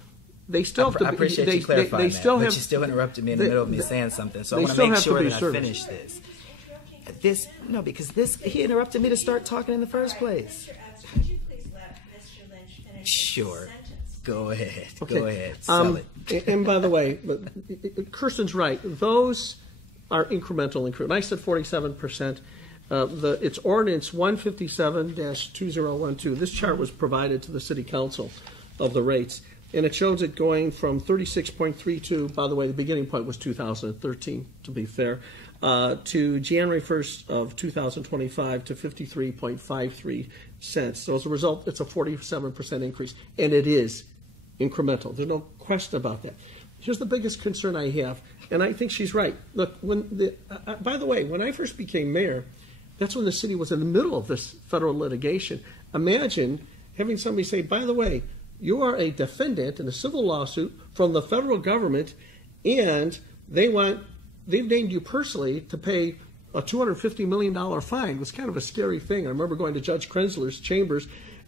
they still have to. I appreciate you clarifying that, but you still interrupted me in the middle of me saying something, so I want to make sure that I finish this. Because he interrupted me to start talking in the first place. Mr. Epps, would you please let Mr. Lynch finish Sure. his sentence? Go ahead. Okay. Go ahead. Sell it. And by the way, Kirsten's right. Those are incremental increment. I said 47%. It's ordinance 157-2012. This chart was provided to the city council of the rates, and it shows it going from 36.32. By the way, the beginning point was 2013, to be fair, to January 1st of 2025 to 53.53 cents. So as a result, it's a 47% increase, and it is incremental. There's no question about that. Here's the biggest concern I have, and I think she's right. Look, by the way, when I first became mayor, that's when the city was in the middle of this federal litigation. Imagine having somebody say, by the way, you are a defendant in a civil lawsuit from the federal government, and they've named you personally to pay a $250 million fine. It was kind of a scary thing. I remember going to Judge Krensler's chambers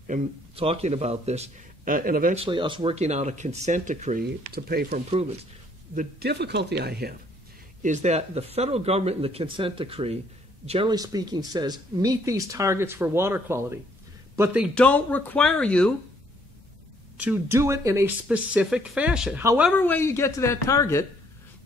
and talking about this, and eventually us working out a consent decree to pay for improvements. The difficulty I have is that the federal government in the consent decree, generally speaking, says meet these targets for water quality, but they don't require you to do it in a specific fashion. However way you get to that target,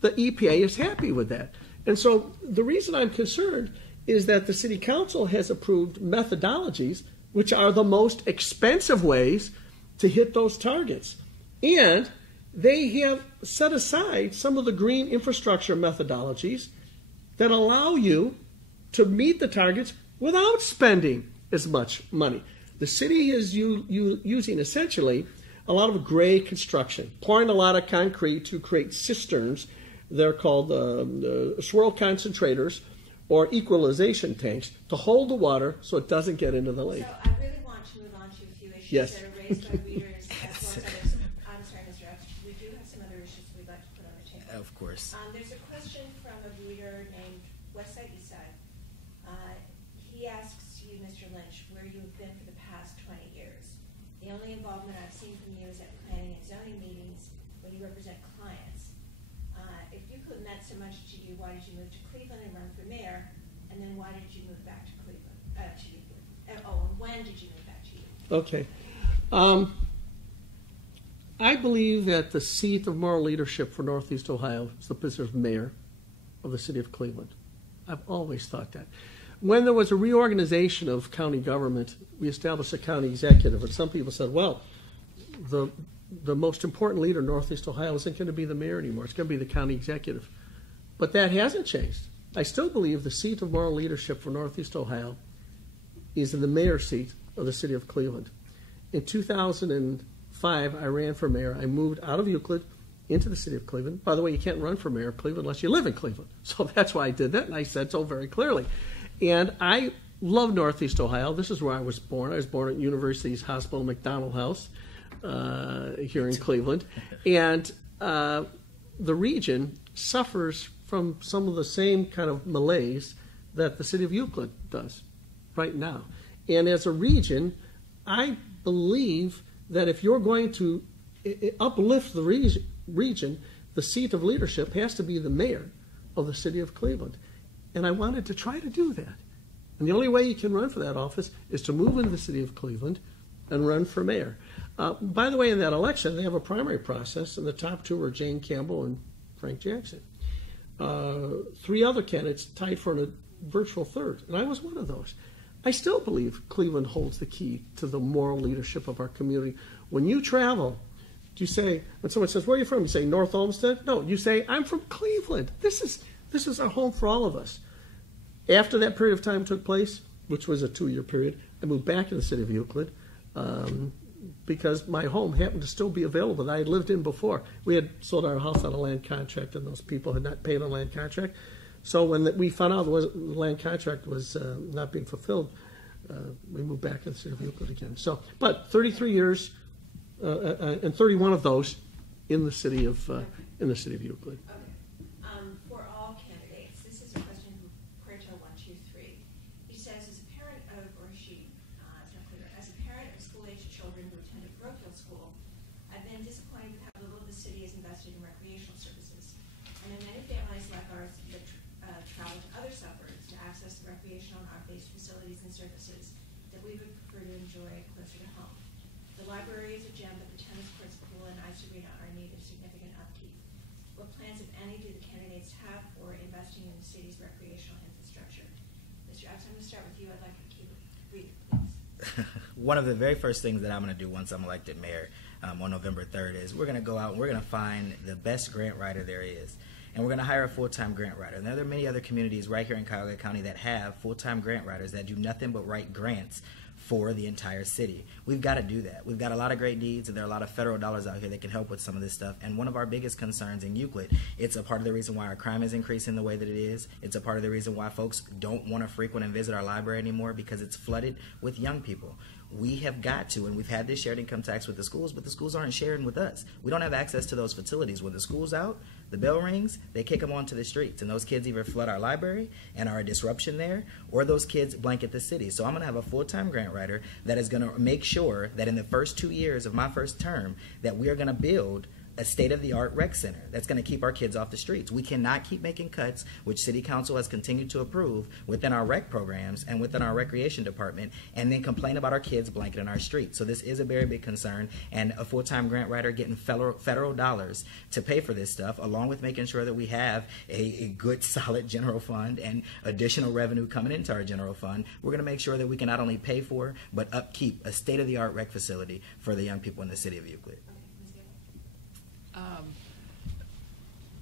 the EPA is happy with that. And so the reason I'm concerned is that the city council has approved methodologies which are the most expensive ways to hit those targets. And they have set aside some of the green infrastructure methodologies that allow you to meet the targets without spending as much money. The city is using essentially a lot of gray construction, pouring a lot of concrete to create cisterns. They're called swirl concentrators or equalization tanks to hold the water so it doesn't get into the lake. So I really want to move on to a few issues that are raised by readers as well as others. I'm sorry, Mr. Epps. We do have some other issues we'd like to put on the table. Of course. There's a question from a reader named Westside Eastside. He asks you, Mr. Lynch, where you have been for the past 20 years. The only involvement I've seen from you is at planning and zoning meetings when you represent clients. If Euclid meant so much to you, why did you move to Cleveland and run for mayor? And then why did you move back to Cleveland? To Euclid? And when did you move back to Euclid? Okay. I believe that the seat of moral leadership for Northeast Ohio is the position of mayor of the city of Cleveland. I've always thought that. When there was a reorganization of county government, we established a county executive, and some people said, well, the most important leader in Northeast Ohio isn't going to be the mayor anymore. It's going to be the county executive. But that hasn't changed. I still believe the seat of moral leadership for Northeast Ohio is in the mayor's seat of the city of Cleveland. In 2005, I ran for mayor. I moved out of Euclid into the city of Cleveland. By the way, you can't run for mayor of Cleveland unless you live in Cleveland. So that's why I did that, and I said so very clearly. And I love Northeast Ohio. This is where I was born. I was born at University's Hospital McDonald House here in Cleveland. And the region suffers from some of the same kind of malaise that the city of Euclid does right now. And as a region, I believe that if you're going to uplift the region, the seat of leadership has to be the mayor of the city of Cleveland. And I wanted to try to do that. And the only way you can run for that office is to move into the city of Cleveland and run for mayor. By the way, in that election, they have a primary process, and the top two are Jane Campbell and Frank Jackson. 3 other candidates tied for a virtual third, and I was one of those. I still believe Cleveland holds the key to the moral leadership of our community. When you travel, do you say, when someone says, where are you from? You say, North Olmsted? No, you say, I'm from Cleveland. This is our home for all of us. After that period of time took place, which was a 2-year period, I moved back to the city of Euclid because my home happened to still be available that I had lived in before. We had sold our house on a land contract, and those people had not paid on land contract. So when we found out the land contract was not being fulfilled, we moved back to the city of Euclid again. So, but 33 years and 31 of those in the city of Euclid. Okay. For all candidates, this is a question from Puerto 123. He says, as a parent of, or she, it's not clear, as a parent of school-aged children who attended parochial school, I've been disappointed with how little the city has invested in recreational services. And in many families like ours that travel to other suburbs to access the recreational and art-based facilities and services that we would prefer to enjoy closer to home. The library is a gem, but the tennis courts, pool, and ice arena are in need of significant upkeep. What plans, if any, do the candidates have for investing in the city's recreational infrastructure? Mr. Epps, I'm going to start with you. I'd like to keep it brief, please. One of the very first things that I'm going to do once I'm elected mayor on November 3rd is we're going to go out and we're going to find the best grant writer there is. And we're going to hire a full-time grant writer. Now, there are many other communities right here in Cuyahoga County that have full-time grant writers that do nothing but write grants for the entire city. We've got to do that. We've got a lot of great needs, and there are a lot of federal dollars out here that can help with some of this stuff. And one of our biggest concerns in Euclid, it's a part of the reason why our crime is increasing the way that it is. It's a part of the reason why folks don't want to frequent and visit our library anymore, because it's flooded with young people. We have got to, and we've had this shared income tax with the schools, but the schools aren't sharing with us. We don't have access to those facilities. When the school's out, the bell rings, they kick them onto the streets, and those kids either flood our library and are a disruption there, or those kids blanket the city. So I'm going to have a full-time grant writer that is going to make sure that in the first 2 years of my first term that we are going to build a state-of-the-art rec center that's going to keep our kids off the streets. We cannot keep making cuts, which City Council has continued to approve, within our rec programs and within our recreation department, and then complain about our kids blanketing our streets. So this is a very big concern, and a full-time grant writer getting federal dollars to pay for this stuff, along with making sure that we have a good, solid general fund and additional revenue coming into our general fund. We're going to make sure that we can not only pay for, but upkeep a state-of-the-art rec facility for the young people in the city of Euclid.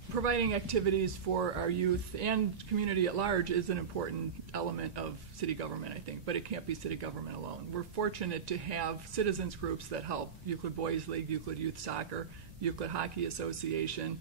Providing activities for our youth and community at large is an important element of city government, I think, but it can't be city government alone. We're fortunate to have citizens groups that help: Euclid Boys League, Euclid Youth Soccer, Euclid Hockey Association.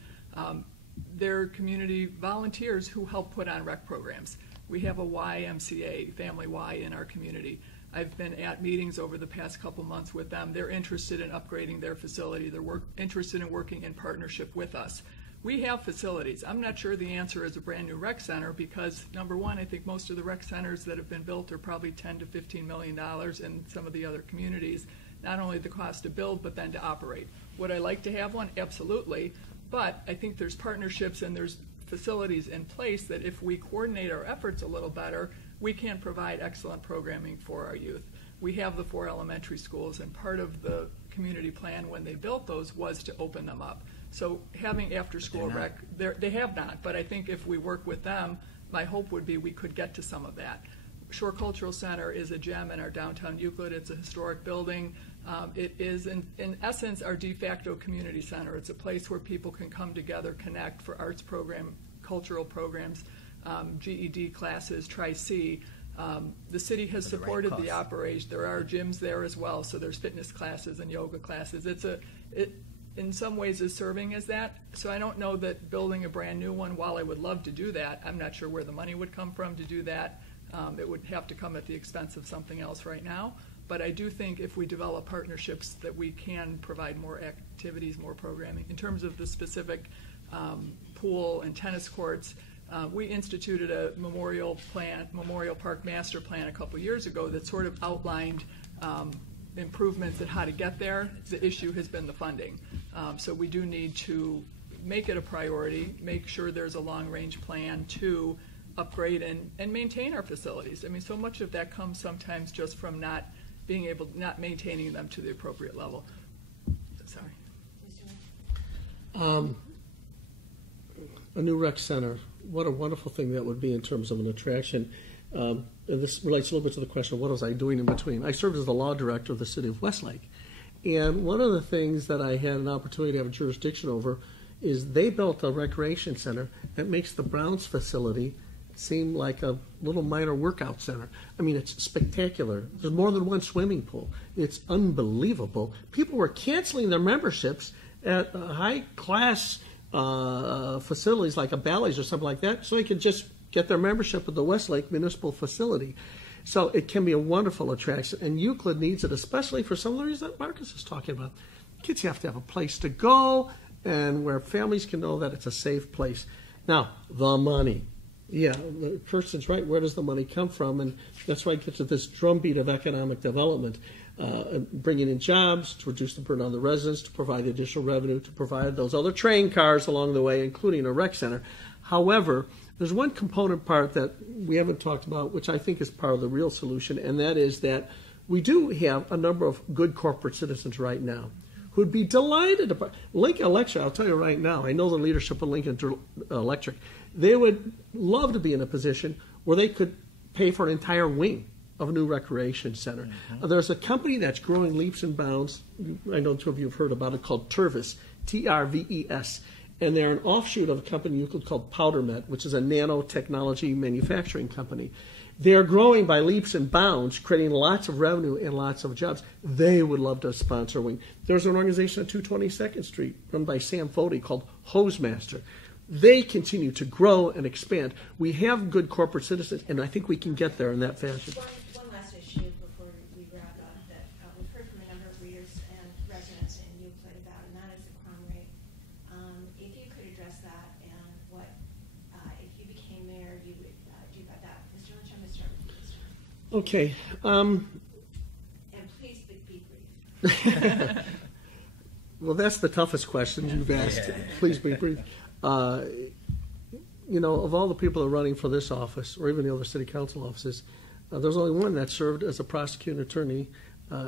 They're community volunteers who help put on rec programs. We have a YMCA, Family Y, in our community. I've been at meetings over the past couple months with them. They're interested in upgrading their facility. They're interested in working in partnership with us. We have facilities. I'm not sure the answer is a brand new rec center because, number one, I think most of the rec centers that have been built are probably $10 to $15 million in some of the other communities. Not only the cost to build, but then to operate. Would I like to have one? Absolutely. But I think there's partnerships and there's facilities in place that if we coordinate our efforts a little better, we can provide excellent programming for our youth. We have the 4 elementary schools, and part of the community plan when they built those was to open them up. So having after-school rec, they have not, but I think if we work with them, my hope would be we could get to some of that. Shore Cultural Center is a gem in our downtown Euclid. It's a historic building. It is, in essence, our de facto community center. It's a place where people can come together, connect for arts program, cultural programs, GED classes, Tri-C. The city has supported the operation. There are gyms there as well, so there's fitness classes and yoga classes. It in some ways is serving as that. So I don't know that building a brand new one, while I would love to do that, I'm not sure where the money would come from to do that. It would have to come at the expense of something else right now. But I do think if we develop partnerships that we can provide more activities, more programming. In terms of the specific pool and tennis courts. We instituted a memorial park master plan a couple years ago that sort of outlined improvements and how to get there. The issue has been the funding. So we do need to make it a priority, make sure there's a long-range plan to upgrade and maintain our facilities. I mean, so much of that comes sometimes just from not maintaining them to the appropriate level. Sorry. A new rec center. What a wonderful thing that would be in terms of an attraction. And this relates a little bit to the question of what was I doing in between. I served as the law director of the city of Westlake. And one of the things that I had an opportunity to have jurisdiction over is they built a recreation center that makes the Browns facility seem like a little minor workout center. I mean, it's spectacular. There's more than one swimming pool. It's unbelievable. People were canceling their memberships at high-class facilities like a Bally's or something like that so they could just get their membership at the Westlake Municipal Facility. So it can be a wonderful attraction, and Euclid needs it, especially for some of the reasons that Marcus is talking about. Kids have to have a place to go and where families can know that it's a safe place. Now, the money. Yeah, the person's right. Where does the money come from? And that's why I get to this drumbeat of economic development, bringing in jobs, to reduce the burden on the residents, to provide additional revenue, to provide those other train cars along the way, including a rec center. However, there's one component part that we haven't talked about, which I think is part of the real solution, and that is that we do have a number of good corporate citizens right now who'd be delighted about Lincoln Electric. I'll tell you right now, I know the leadership of Lincoln Electric. They would love to be in a position where they could pay for an entire wing of a new recreation center. Mm-hmm. There's a company that's growing leaps and bounds. I know two of you have heard about it, called Tervis, Trves. And they're an offshoot of a company Euclid called PowderMet, which is a nanotechnology manufacturing company. They're growing by leaps and bounds, creating lots of revenue and lots of jobs. They would love to sponsor a wing. There's an organization on 222nd Street run by Sam Fody called Hosemaster. They continue to grow and expand. We have good corporate citizens, and I think we can get there in that fashion. One last issue before we wrap up that we've heard from a number of readers and residents in Euclid about, and that is the crime rate. If you could address that and what, if you became mayor, you would do about that. Mr. Lynch, I'm going to start with you. Okay. And please be brief. Well, that's the toughest question you've asked. Please be brief. You know, of all the people that are running for this office, or even the other city council offices, there's only one that served as a prosecuting attorney,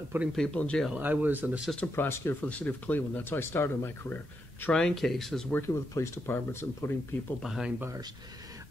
putting people in jail. I was an assistant prosecutor for the city of Cleveland. That's how I started my career, trying cases, working with police departments, and putting people behind bars.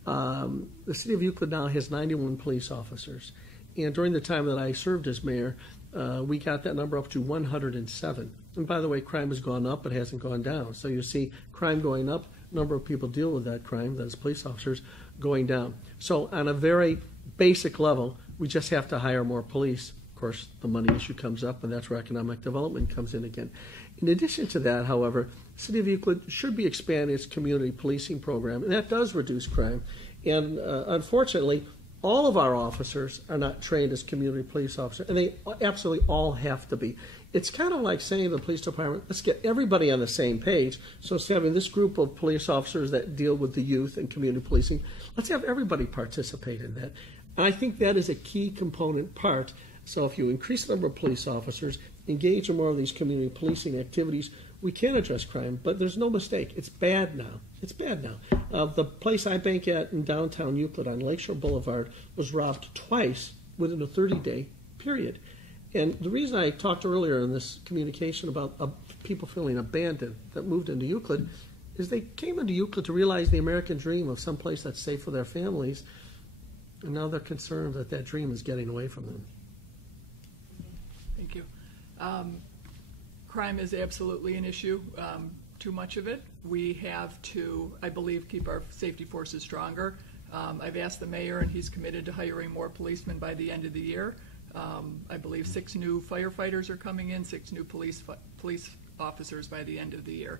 The city of Euclid now has 91 police officers. And during the time that I served as mayor, we got that number up to 107. And by the way, crime has gone up, it hasn't gone down. So you see crime going up, number of people deal with that crime, that is police officers, going down. So on a very basic level, we just have to hire more police. Of course, the money issue comes up, and that's where economic development comes in again. In addition to that, however, the city of Euclid should be expanding its community policing program, and that does reduce crime. And unfortunately, all of our officers are not trained as community police officers, and they absolutely all have to be. It's kind of like saying to the police department, let's get everybody on the same page. So instead of having this group of police officers that deal with the youth and community policing, let's have everybody participate in that. And I think that is a key component part. So if you increase the number of police officers, engage in more of these community policing activities, we can address crime, but there's no mistake. It's bad now. It's bad now. The place I bank at in downtown Euclid on Lakeshore Boulevard was robbed twice within a 30-day period. And the reason I talked earlier in this communication about people feeling abandoned that moved into Euclid is they came into Euclid to realize the American dream of some place that's safe for their families, and now they're concerned that that dream is getting away from them. Thank you. Crime is absolutely an issue, too much of it. We have to, I believe, keep our safety forces stronger. I've asked the mayor, and he's committed to hiring more policemen by the end of the year. I believe 6 new firefighters are coming in, 6 new police officers by the end of the year.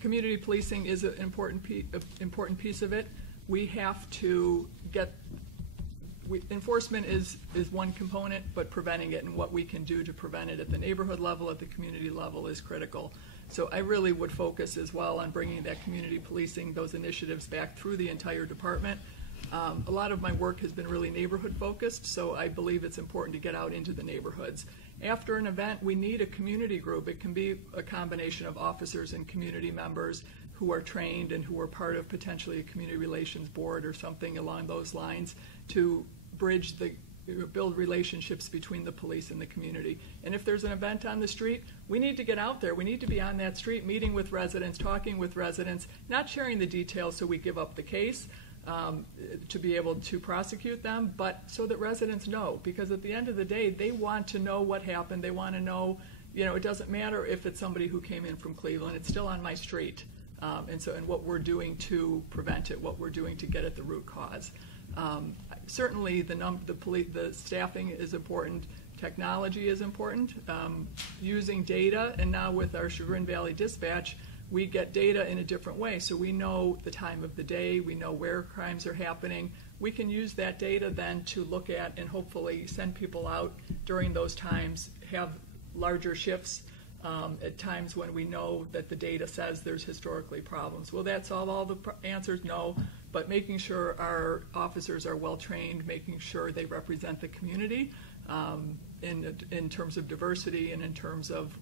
Community policing is an important piece of it. We have to get enforcement is one component, but preventing it and what we can do to prevent it at the neighborhood level, at the community level, is critical. So I really would focus as well on bringing that community policing, those initiatives back through the entire department. A lot of my work has been really neighborhood focused, so I believe it's important to get out into the neighborhoods. After an event, we need a community group. It can be a combination of officers and community members who are trained and who are part of potentially a community relations board or something along those lines to bridge build relationships between the police and the community. And if there's an event on the street, we need to get out there. We need to be on that street, meeting with residents, talking with residents, not sharing the details so we give up the case to be able to prosecute them, but so that residents know. Because at the end of the day, they want to know what happened. They want to know, it doesn't matter if it's somebody who came in from Cleveland. It's still on my street. And what we're doing to prevent it, what we're doing to get at the root cause. Certainly, the staffing is important. Technology is important. Using data, and now with our Chagrin Valley Dispatch, we get data in a different way. So we know the time of the day. We know where crimes are happening. We can use that data then to look at and hopefully send people out during those times, have larger shifts. At times when we know that the data says there's historically problems. Will that solve all the answers? No, but making sure our officers are well trained, making sure they represent the community in terms of diversity and in terms of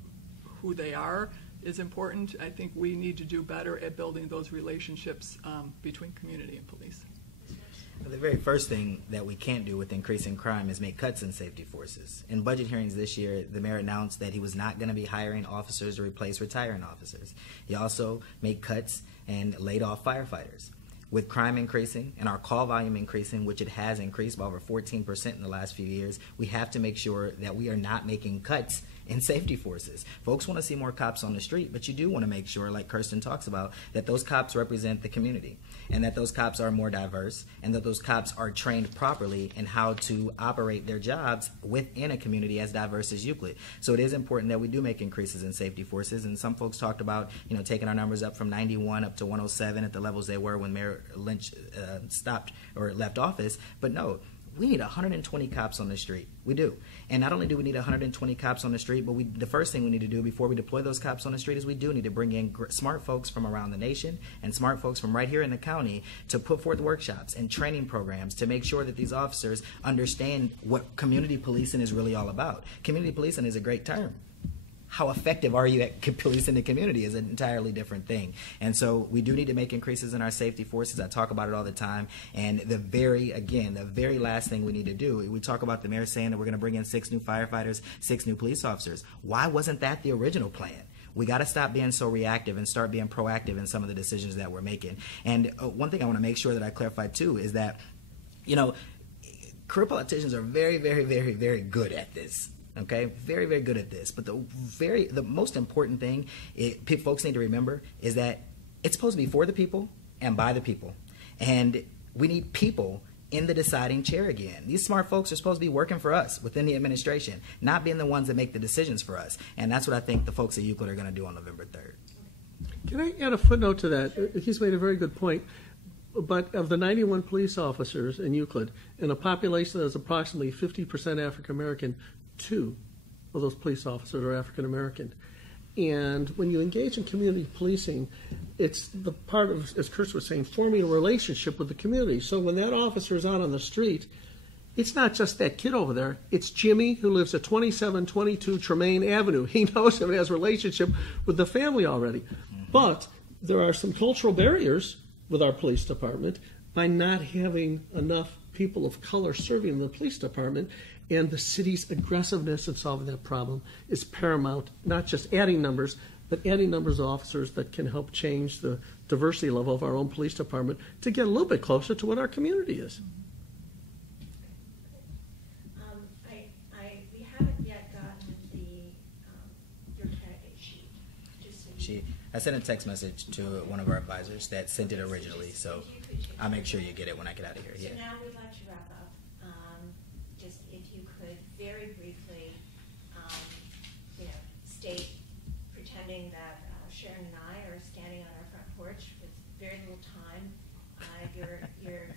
who they are is important. I think we need to do better at building those relationships between community and police. The very first thing that we can't do with increasing crime is make cuts in safety forces. In budget hearings this year, the mayor announced that he was not going to be hiring officers to replace retiring officers. He also made cuts and laid off firefighters. With crime increasing and our call volume increasing, which it has increased by over 14% in the last few years, we have to make sure that we are not making cuts in safety forces. Folks want to see more cops on the street, but you do want to make sure, like Kirsten talks about, that those cops represent the community and that those cops are more diverse and that those cops are trained properly in how to operate their jobs within a community as diverse as Euclid. So it is important that we do make increases in safety forces, and some folks talked about taking our numbers up from 91 up to 107 at the levels they were when Mayor Lynch stopped or left office, but no. We need 120 cops on the street. We do. And not only do we need 120 cops on the street, but the first thing we need to do before we deploy those cops on the street is we do need to bring in smart folks from around the nation and smart folks from right here in the county to put forth workshops and training programs to make sure that these officers understand what community policing is really all about. Community policing is a great term. How effective are you at policing the community is an entirely different thing. And so we do need to make increases in our safety forces. I talk about it all the time. And the very last thing we need to do, we talk about the mayor saying that we're going to bring in 6 new firefighters, 6 new police officers. Why wasn't that the original plan? We got to stop being so reactive and start being proactive in some of the decisions that we're making. And one thing I want to make sure that I clarify too is that, career politicians are very, very, very, very good at this. Okay, very, very good at this. But the most important thing folks need to remember is that it's supposed to be for the people and by the people. And we need people in the deciding chair again. These smart folks are supposed to be working for us within the administration, not being the ones that make the decisions for us. And that's what I think the folks at Euclid are going to do on November 3rd. Can I add a footnote to that? He's made a very good point. But of the 91 police officers in Euclid, in a population that is approximately 50% African American, 2 of those police officers are African American. And when you engage in community policing, it's the part of, as Kirsten was saying, forming a relationship with the community. So when that officer is out on the street, it's not just that kid over there. It's Jimmy, who lives at 2722 Tremaine Avenue. He knows him and has a relationship with the family already. But there are some cultural barriers with our police department by not having enough people of color serving in the police department. And the city's aggressiveness in solving that problem is paramount, not just adding numbers, but adding numbers of officers that can help change the diversity level of our own police department to get a little bit closer to what our community is. We haven't yet gotten your candidate sheet. I sent a text message to one of our advisors that sent it originally, so I'll make sure you get it when I get out of here. So now we'd like to wrap up. Just if you could very briefly, state, pretending that Sharon and I are standing on our front porch with very little time, your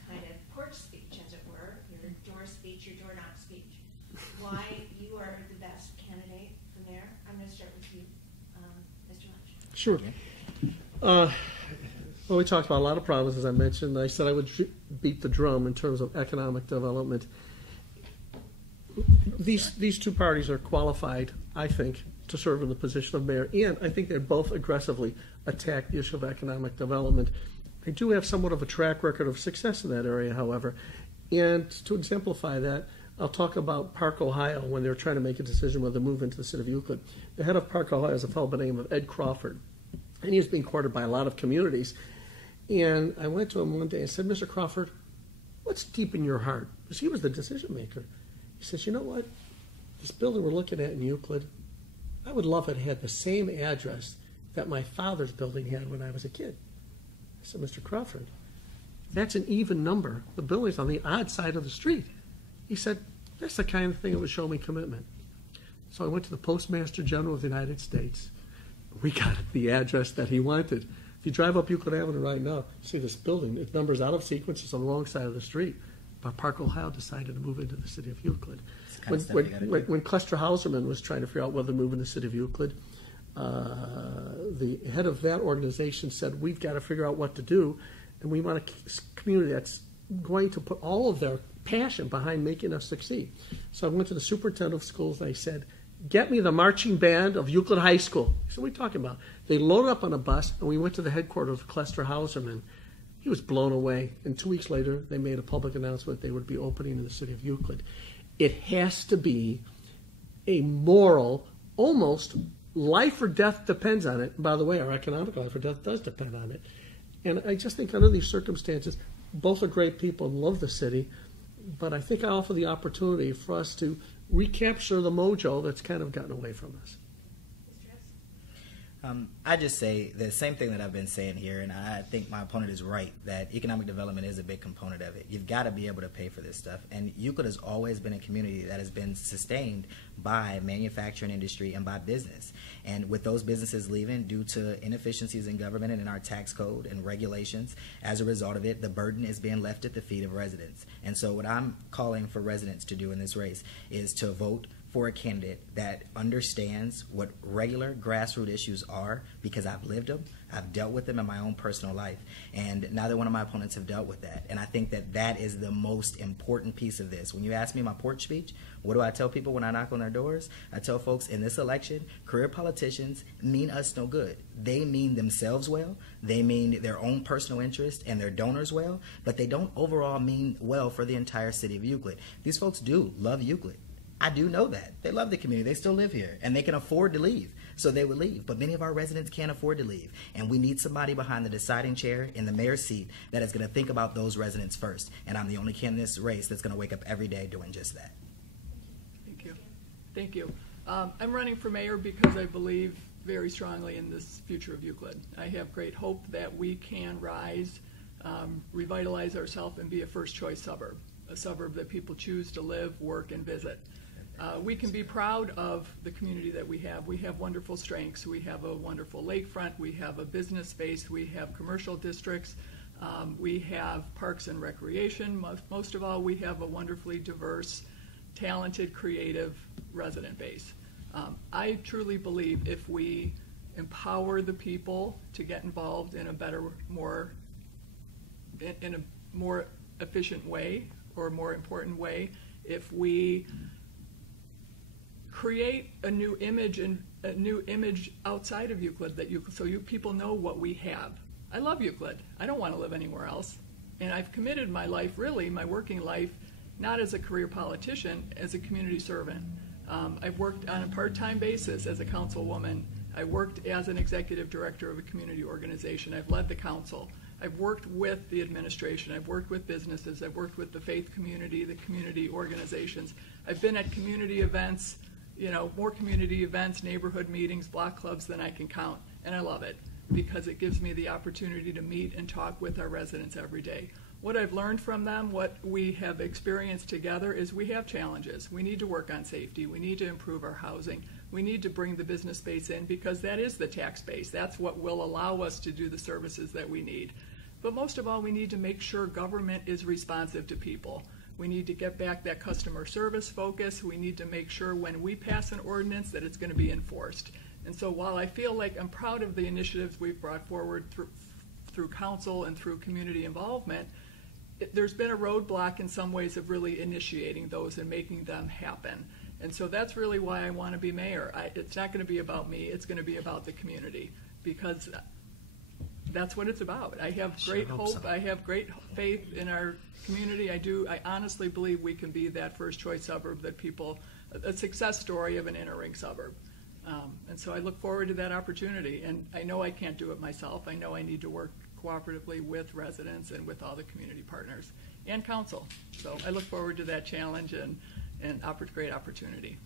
kind of porch speech, as it were, your door speech, your door knock speech, why you are the best candidate for mayor. I'm going to start with you, Mr. Lynch. Sure. Well, we talked about a lot of problems, as I mentioned. I said I would beat the drum in terms of economic development. These two parties are qualified, I think, to serve in the position of mayor, and I think they both aggressively attack the issue of economic development. They do have somewhat of a track record of success in that area, however. And to exemplify that, I'll talk about Park, Ohio, when they were trying to make a decision whether to move into the city of Euclid. The head of Park, Ohio is a fellow by the name of Ed Crawford, and he was being courted by a lot of communities. And I went to him one day and said, Mr. Crawford, what's deep in your heart? Because he was the decision maker. He says, you know what? This building we're looking at in Euclid, I would love it had the same address that my father's building had when I was a kid. I said, Mr. Crawford, that's an even number. The building's on the odd side of the street. He said, that's the kind of thing that would show me commitment. So I went to the Postmaster General of the United States. We got the address that he wanted. If you drive up Euclid Avenue right now, you see this building. Its number's out of sequence. It's on the wrong side of the street. But Park, Ohio decided to move into the city of Euclid. When Cluster Hauserman was trying to figure out whether to move in the city of Euclid, the head of that organization said, we've got to figure out what to do, and we want a community that's going to put all of their passion behind making us succeed. So I went to the superintendent of schools and I said, get me the marching band of Euclid High School. He said, what are you talking about? They loaded up on a bus, and we went to the headquarters of Cluster Hauserman. He was blown away, and 2 weeks later, they made a public announcement they would be opening in the city of Euclid. It has to be a moral, almost life or death depends on it. By the way, our economic life or death does depend on it. And I just think under these circumstances, both are great people and love the city, but I think I offer the opportunity for us to recapture the mojo that's kind of gotten away from us. I just say the same thing that I've been saying here, and I think my opponent is right, that economic development is a big component of it. You've got to be able to pay for this stuff. And Euclid has always been a community that has been sustained by manufacturing industry and by business. And with those businesses leaving due to inefficiencies in government and in our tax code and regulations, as a result of it, the burden is being left at the feet of residents. And so what I'm calling for residents to do in this race is to vote for a candidate that understands what regular grassroots issues are, because I've lived them, I've dealt with them in my own personal life, and neither one of my opponents have dealt with that. And I think that that is the most important piece of this. When you ask me my porch speech, what do I tell people when I knock on their doors? I tell folks, in this election, career politicians mean us no good. They mean themselves well, they mean their own personal interest and their donors well, but they don't overall mean well for the entire city of Euclid. These folks do love Euclid. I do know that. They love the community. They still live here, and they can afford to leave, so they would leave. But many of our residents can't afford to leave, and we need somebody behind the deciding chair in the mayor's seat that is going to think about those residents first. And I'm the only candidate in this race that's going to wake up every day doing just that. Thank you. Thank you. I'm running for mayor because I believe very strongly in this future of Euclid. I have great hope that we can rise, revitalize ourselves, and be a first-choice suburb, a suburb that people choose to live, work, and visit. We can be proud of the community that we have. We have wonderful strengths. We have a wonderful lakefront. We have a business space. We have commercial districts. We have parks and recreation. Most of all, we have a wonderfully diverse, talented, creative resident base. I truly believe if we empower the people to get involved in a better, in a more efficient way, or a more important way, if we create a new image outside of Euclid so you people know what we have. I love Euclid. I don't want to live anywhere else. And I've committed my life, really, my working life, not as a career politician, as a community servant. I've worked on a part-time basis as a councilwoman. I worked as an executive director of a community organization. I've led the council. I've worked with the administration. I've worked with businesses. I've worked with the faith community, the community organizations. I've been at community events, more community events, neighborhood meetings, block clubs than I can count. And I love it because it gives me the opportunity to meet and talk with our residents every day. What I've learned from them, what we have experienced together, is we have challenges. We need to work on safety. We need to improve our housing. We need to bring the business base in because that is the tax base. That's what will allow us to do the services that we need. But most of all, we need to make sure government is responsive to people. We need to get back that customer service focus. We need to make sure when we pass an ordinance that it's going to be enforced. And so while I feel like I'm proud of the initiatives we've brought forward through council and through community involvement, there's been a roadblock in some ways of really initiating those and making them happen. And so that's really why I want to be mayor. It's not going to be about me, it's going to be about the community, because that's what it's about. I have great hope, I have great faith in our community. I honestly believe we can be that first choice suburb that people, a success story of an inner ring suburb. And so I look forward to that opportunity. And I know I can't do it myself. I know I need to work cooperatively with residents and with all the community partners and council. So I look forward to that challenge and great opportunity.